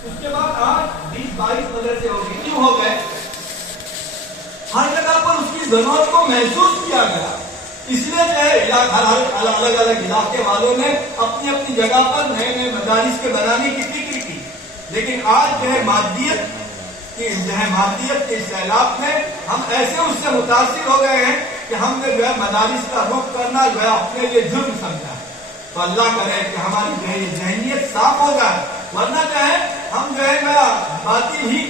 اس کے بعد آج 20-22 مدرسے ہو گئے. کیوں ہو گئے؟ ہر جگہ پر اس کی ضرورت کو محسوس کیا گیا. اس لیے جو ہے الگ الگ علاقے والوں نے اپنی اپنی جگہ پر نئے مدارس کے بنانے کی فکر کی. لیکن آج جو ہے مادیت کے سیلاب میں ہم ایسے اس سے متاثر ہو گئے ہیں کہ ہم نے جو ہے مدارس کا رخ کرنا جو ہے اپنے لیے جرم سمجھا ہے. تو اللہ کرے کہ ہماری جو ہے یہ ذہنیت صاف ہو جائے، ورنہ جو ہے ہم جو ہے نا باطل ہی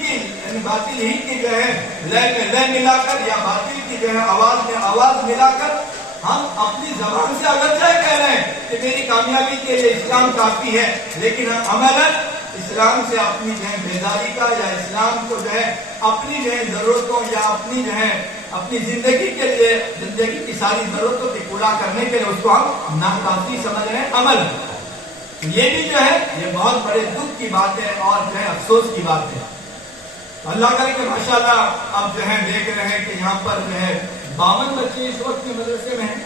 کی جو ہے لے ملا کر یا باطل کی جو ہے آواز میں آواز ملا کر ہم اپنی زبان سے اگرچہ کہہ رہے ہیں کہ میری کامیابی کے لیے اسلام کافی ہے، لیکن ہم عملاً اسلام سے اپنی جو ہے بیداری کا یا اسلام کو جو ہے اپنی جو ہے ضرورتوں یا اپنی جو ہے اپنی زندگی کے لیے زندگی کی ساری ضرورتوں کو پورا کرنے کے لیے اس کو ہم ناکافی سمجھ رہے ہیں عمل۔ یہ بھی جو ہے یہ بہت بڑے دکھ کی بات ہے اور جو ہے افسوس کی بات ہے۔ اللہ کرے کہ ماشاءاللہ اب جو ہے دیکھ رہے ہیں کہ یہاں پر جو ہے 52 بچے اس وقت کے مدرسے میں ہیں۔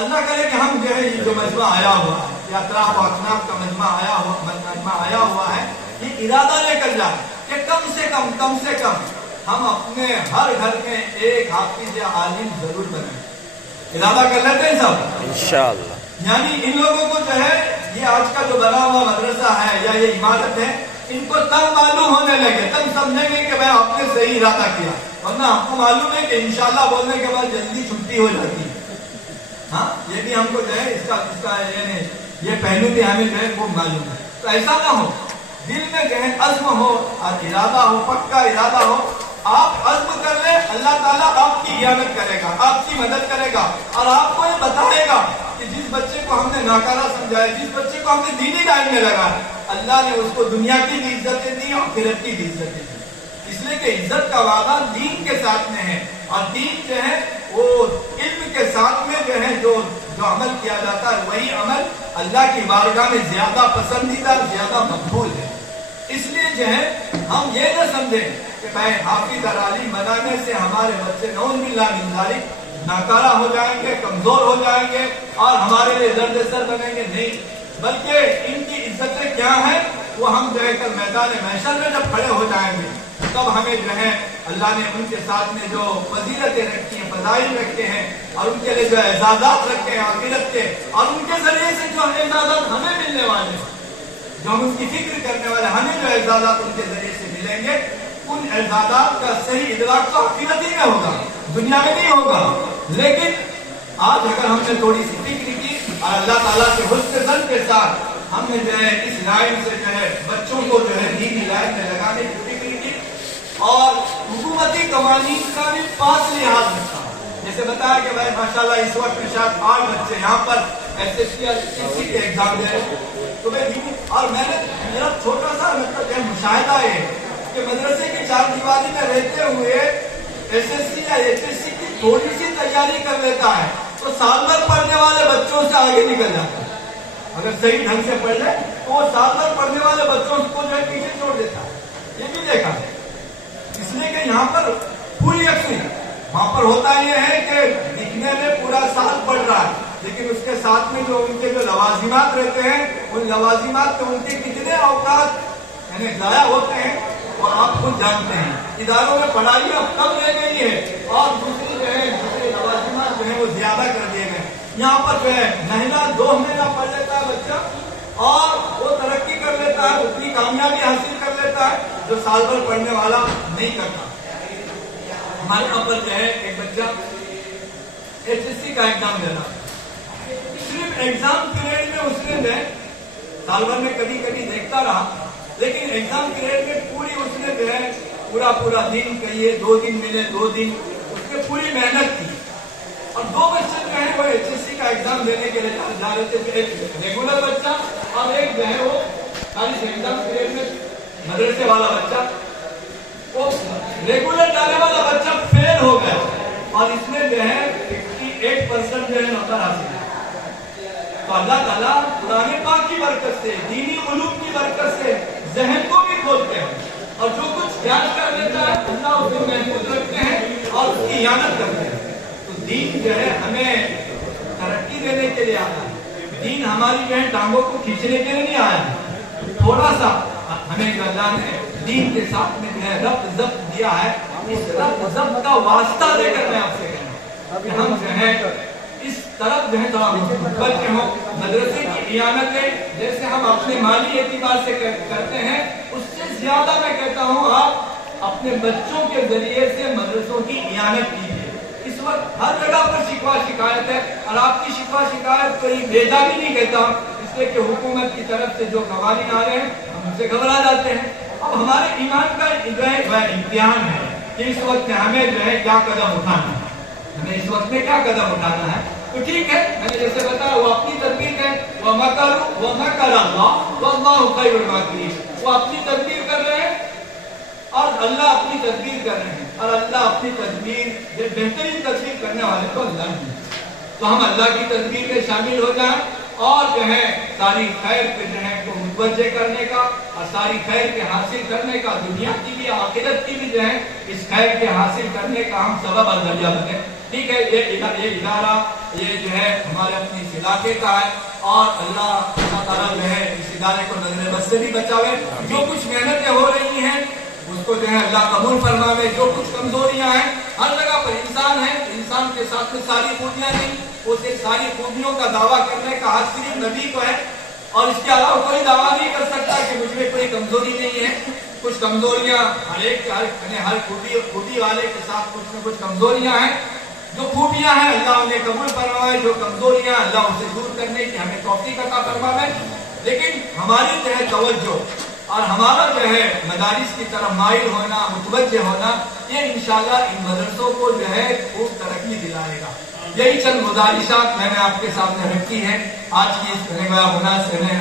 اللہ کرے کہ ہم جو ہے یہ جو مجمع آیا ہوا ہے یا اطراف و اکناف کا مجمع آیا ہوا ہے، یہ ارادہ لے کر جائے کہ کم سے کم ہم اپنے ہر گھر میں ایک حافظ یا عالم ضرور بنائیں۔ ارادہ کر لیتے ہیں سب انشاءاللہ۔ یعنی ان لوگوں کو جو ہے یہ آج کا جو بنا ہوا مدرسہ ہے یا یہ عمارت ہے، ان کو تب معلوم ہونے لگے، تب سمجھیں گے کہ بھائی آپ نے صحیح ارادہ کیا، ورنہ آپ کو معلوم ہے کہ انشاءاللہ بولنے کے بعد جلدی چھٹی ہو جاتی ہے۔ ہاں یہ بھی ہم کو جو ہے اس کا یہ پہلو بھی ہمیں جو ہے وہ معلوم ہے۔ تو ایسا نہ ہو، دل میں جو ہے عزم ہو اور ارادہ ہو، پکا ارادہ ہو، آپ عزم کر لیں، اللہ تعالیٰ آپ کی اعانت کرے گا، آپ کی مدد کرے گا اور آپ کو یہ بتائے گا کہ جس بچے کو ہم نے ناکارہ سمجھا ہے، جس بچے کو ہم نے دینی لائن میں لگا ہے، اللہ نے اس کو دنیا کی بھی عزتیں دی اور آخرت کی بھی عزتیں دی، اس لیے کہ عزت کا وعدہ دین کے ساتھ میں ہے، اور دین جو ہے وہ علم کے ساتھ میں جو ہے جو عمل کیا جاتا ہے وہی عمل اللہ کی بارگاہ میں زیادہ پسندیدہ، زیادہ مقبول ہے۔ اس لیے جو ہے ہم یہ نہ سمجھیں کہ بھائی حافظ اور عالم بنانے سے ہمارے بچے نعوذ باللہ من ذالک ناکارہ ہو جائیں گے، کمزور ہو جائیں گے اور ہمارے لیے درد سر بنیں گے، نہیں، بلکہ ان کی عزتیں کیا ہیں وہ ہم جو ہے کل میدان محشر میں جب کھڑے ہو جائیں گے تب ہمیں جو ہے اللہ نے ان کے ساتھ میں جو فضیلتیں رکھی ہیں، فضائل رکھے ہیں اور ان کے لیے جو اعزازات رکھے ہیں آخرت کے، اور ان کے ذریعے سے جو اعزازات ہمیں ملنے والے ہیں، جو ہم اس کی فکر کرنے والے، ہمیں جو اعزازات ان کے ذریعے سے ملیں گے، ان اعزازات کا صحیح ادراک تو آخرت ہی میں ہوگا، دنیا میں نہیں ہوگا۔ لیکن آج اگر ہم نے تھوڑی سی فکر کی اور اللہ تعالیٰ کے حسن ظن کے ساتھ ہم نے جو ہے اس لائن سے جو ہے بچوں کو جو ہے دینی لائن میں لگانے کی فکر کی اور حکومتی قوانین کا بھی پاس لحاظ رکھا، جیسے بتایا کہ بھائی ماشاءاللہ اس وقت میں شاید 8 بچے یہاں پر SSC اور SSC کے ایگزام دے رہے ہیں، تو اور میں نے میرا چھوٹا سا مطلب مشاہدہ ہے کہ مدرسے کی چار دیواری میں رہتے ہوئے SSC یا HSC کی تھوڑی سی تیاری کر لیتا ہے تو سال بھر پڑھنے والے بچوں سے آگے نکل جاتا ہے، اگر صحیح ڈھنگ سے پڑھ لے تو وہ سال بھر پڑھنے والے بچوں کو جو ہے پیچھے چھوڑ دیتا ہے، یہ بھی دیکھا ہے۔ اس لیے کہ یہاں پر پوری یکسوئی، وہاں پر ہوتا یہ ہے کہ دکھنے میں پورا سال پڑھ رہا ہے لیکن اس کے ساتھ میں جو ان کے جو لوازمات رہتے ہیں ان لوازمات میں ان کے کتنے اوقات یعنی ضائع ہوتے ہیں اور آپ خود جانتے ہیں۔ اداروں میں پڑھائی اب کم رہ گئی ہے اور دوسری جو ہے دوسرے لوازمات جو ہے وہ زیادہ کر دیے گئے، یہاں پر جو ہے مہینہ 2 مہینہ پڑھ لیتا ہے بچہ اور وہ ترقی کر لیتا ہے، اتنی کامیابی حاصل کر لیتا ہے جو سال بھر پڑھنے والا نہیں کرتا۔ ہمارے یہاں پر جو ہے ایک بچہ SSC کا ایگزام دے رہا، صرف ایگزام پیریڈ میں اس نے جو ہے سال بھر میں کبھی کبھی دیکھتا رہا لیکن ایگزام پیریڈ میں پوری اس نے جو ہے پورا دن کہیے 2 دن ملے 2 دن اس نے پوری محنت کی اور 2 بچے جو ہے وہ SSC کا ایگزام دینے کے لیے جا رہے تھے، ایک ریگولر بچہ اور ایک جو ہے وہ خالی ایگزام پیریڈ میں مدرسے والا بچہ۔ وہ ریگولر جانے والا بچہ فیل ہو گیا اور اس میں جو ہے 58% جو ہے نمبر حاصل ہے۔ تو اللہ تعالیٰ قرآن پاک کی برکت سے، دینی علوم کی برکت سے ذہن کو بھی کھولتے ہیں اور جو کچھ یاد کر لیتا ہے اللہ اس کو محفوظ رکھتے ہیں اور اس کی اعانت کرتے ہیں۔ تو دین جو ہے ہمیں ترقی دینے کے لیے آیا ہے، دین ہماری جو ہے ٹانگوں کو کھینچنے کے لیے نہیں آیا ہے، تھوڑا سا ہمیں جو اللہ نے دین کے ساتھ میں جو ہے ربط ضبط دیا ہے، اس ربط ضبط کا واسطہ دے کر میں آپ سے کہوں کہ ہم جو ہے اس طرف جو ہے تھوڑا بچے ہوں، مدرسے کی اعانتیں جیسے ہم اپنے مالی اعتبار سے کرتے ہیں اس سے زیادہ میں کہتا ہوں آپ اپنے بچوں کے ذریعے سے مدرسوں کی اعانت کیجیے۔ اس اس وقت ہر جگہ پر شکوہ شکایت ہے، اور آپ کی شکوہ شکایت کوئی بھیجا بھی نہیں کہتا، اس لیے کہ حکومت کی طرف سے جو قوانین آ رہے ہیں ہم ان سے گھبرا جاتے ہیں۔ اب ہمارے ایمان کا جو ہے وہ امتحان ہے کہ اس وقت ہمیں جو ہے کیا قدم اٹھانا ہے، ہمیں اس وقت میں کیا قدم اٹھانا ہے۔ تو ٹھیک ہے، میں نے جیسے بتایا وہ اپنی تدبیر ہے، وَمَكَرُوا وَمَكَرَ اللَّهُ وَاللَّهُ خَيْرُ الْمَاكِرِينَ، وہ اپنی تدبیر کر رہے ہیں اور اللہ اپنی تدبیر کر رہے ہیں، اور اللہ اپنی تدبیر بہترین تدبیر کرنے والے تو اللہ ہی ہے۔ تو ہم اللہ کی تدبیر میں شامل ہو جائیں اور جو ہے ساری خیر پہ جو ہے کو متوجہ کرنے کا اور ساری خیر کے حاصل کرنے کا، دنیا کی بھی آخرت کی بھی جو ہے اس خیر کے حاصل کرنے کا ہم سبب اور ذریعہ بنے۔ ٹھیک ہے، یہ ادارہ یہ جو ہے ہمارے اپنے اس علاقے کا ہے، اور اللہ تعالیٰ جو ہے اس ادارے کو نظر بد سے بھی بچاوے۔ جو کچھ محنتیں ہو رہی ہیں اس کو جو ہے اللہ قبول فرماوے، جو کچھ کمزوریاں ہیں ہر جگہ پر انسان ہے، انسان کے ساتھ میں ساری خوبیاں نہیں، اسے ساری خوبیوں کا دعویٰ کرنے کا حق صرف نبی کو ہے، اور اس کے علاوہ کوئی دعویٰ نہیں کر سکتا کہ مجھ میں کوئی کمزوری نہیں ہے۔ کچھ کمزوریاں ہر خوبی والے کے ساتھ کچھ نہ کچھ کمزوریاں ہیں، جو خوبیاں ہیں اللہ انہیں قبول فرمائے، جو کمزوریاں اللہ اسے دور کرنے کی ہمیں توفیق عطا فرمائے۔ لیکن ہماری جو ہے توجہ اور ہمارا جو ہے مدارس کی طرف مائل ہونا، متوجہ ہونا، یہ انشاءاللہ ان مدرسوں کو جو ہے خوب ترقی دلائے گا۔ یہی چند گزارشات میں نے آپ کے سامنے رکھی ہیں آج کی اس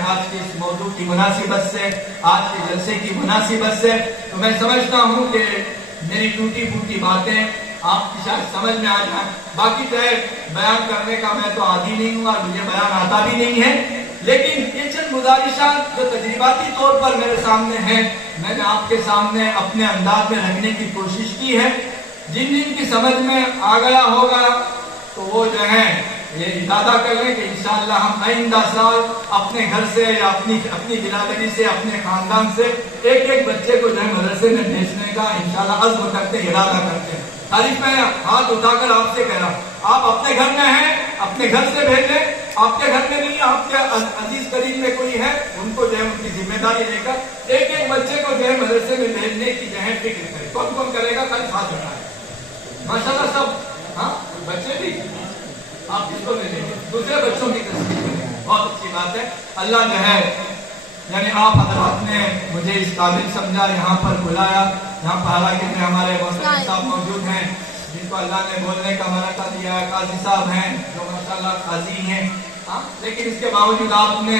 آج کے اس موضوع کی مناسبت سے، آج کے جلسے کی مناسبت سے۔ تو میں سمجھتا ہوں کہ میری ٹوٹی پھوٹی باتیں آپ کی شاید سمجھ میں آ جائیں۔ باقی جو ہے بیان کرنے کا میں تو عادی نہیں ہوں اور مجھے بیان آتا بھی نہیں ہے، لیکن یہ چند گزارشات جو تجرباتی طور پر میرے سامنے ہیں میں نے آپ کے سامنے اپنے انداز میں رکھنے کی کوشش کی ہے۔ جن جن کی سمجھ میں آ گیا ہوگا تو وہ جو ہے یہ ارادہ کر لیں کہ انشاءاللہ ہم آئندہ سال اپنے گھر سے یا اپنی برادری سے، اپنے خاندان سے ایک بچے کو جو ہے مدرسے میں بھیجنے کا انشاءاللہ عزم کرتے ہیں، ارادہ کرتے ہیں۔ تعریف میں ہاتھ اٹھا کر آپ سے کہہ رہا ہوں، آپ اپنے گھر میں ہیں اپنے گھر سے بھیجیں، آپ کے گھر میں نہیں آپ کے عزیز قریب میں کوئی ہے ان کو جو ہے ان کی ذمہ داری لے کر ایک بچے کو جو ہے مدرسے میں بھیجنے کی جو ہے فکر کرے۔ کون کون کرے گا؟ کل ہاتھ اٹھائے ماشاءاللہ سب، ہاں بچے بھی آپ کس کو لے لیں گے؟ دوسرے بچوں کی تصویر کریں، بہت اچھی بات ہے۔ اللہ جو ہے یعنی آپ حضرات نے مجھے اس قابل سمجھا، یہاں پر بلایا، یہاں پر حالانکہ میں ہمارے محترم صاحب موجود ہیں جن کو اللہ نے بولنے کا موقع دیا ہے، قاضی صاحب ہیں جو ماشاءاللہ قاضی ہیں، لیکن اس کے باوجود آپ نے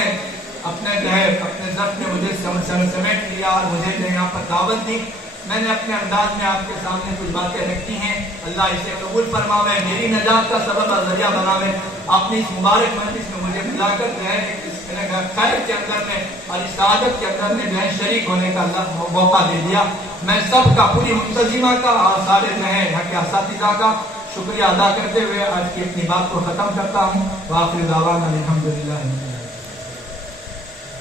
اپنے جو ہے اپنے ضبط میں مجھے سمیٹ لیا اور مجھے جو یہاں پر دعوت دی۔ میں نے اپنے انداز میں آپ کے سامنے کچھ باتیں رکھی ہیں، اللہ اسے قبول فرماوے، میری نجات کا سبب اور ذریعہ بناوے۔ اپنی اس مبارک مجلس میں مجھے ملا کر جو ہے اس خیر کے اندر میں اور اس سعادت کے اندر میں جو ہے شریک ہونے کا اللہ موقع دے دیا۔ میں سب کا، پوری منتظمہ کا اور سارے جو ہے یہاں کے اساتذہ کا شکریہ ادا کرتے ہوئے آج کی اپنی بات کو ختم کرتا ہوں۔ وآخر دعوانا الحمدللہ۔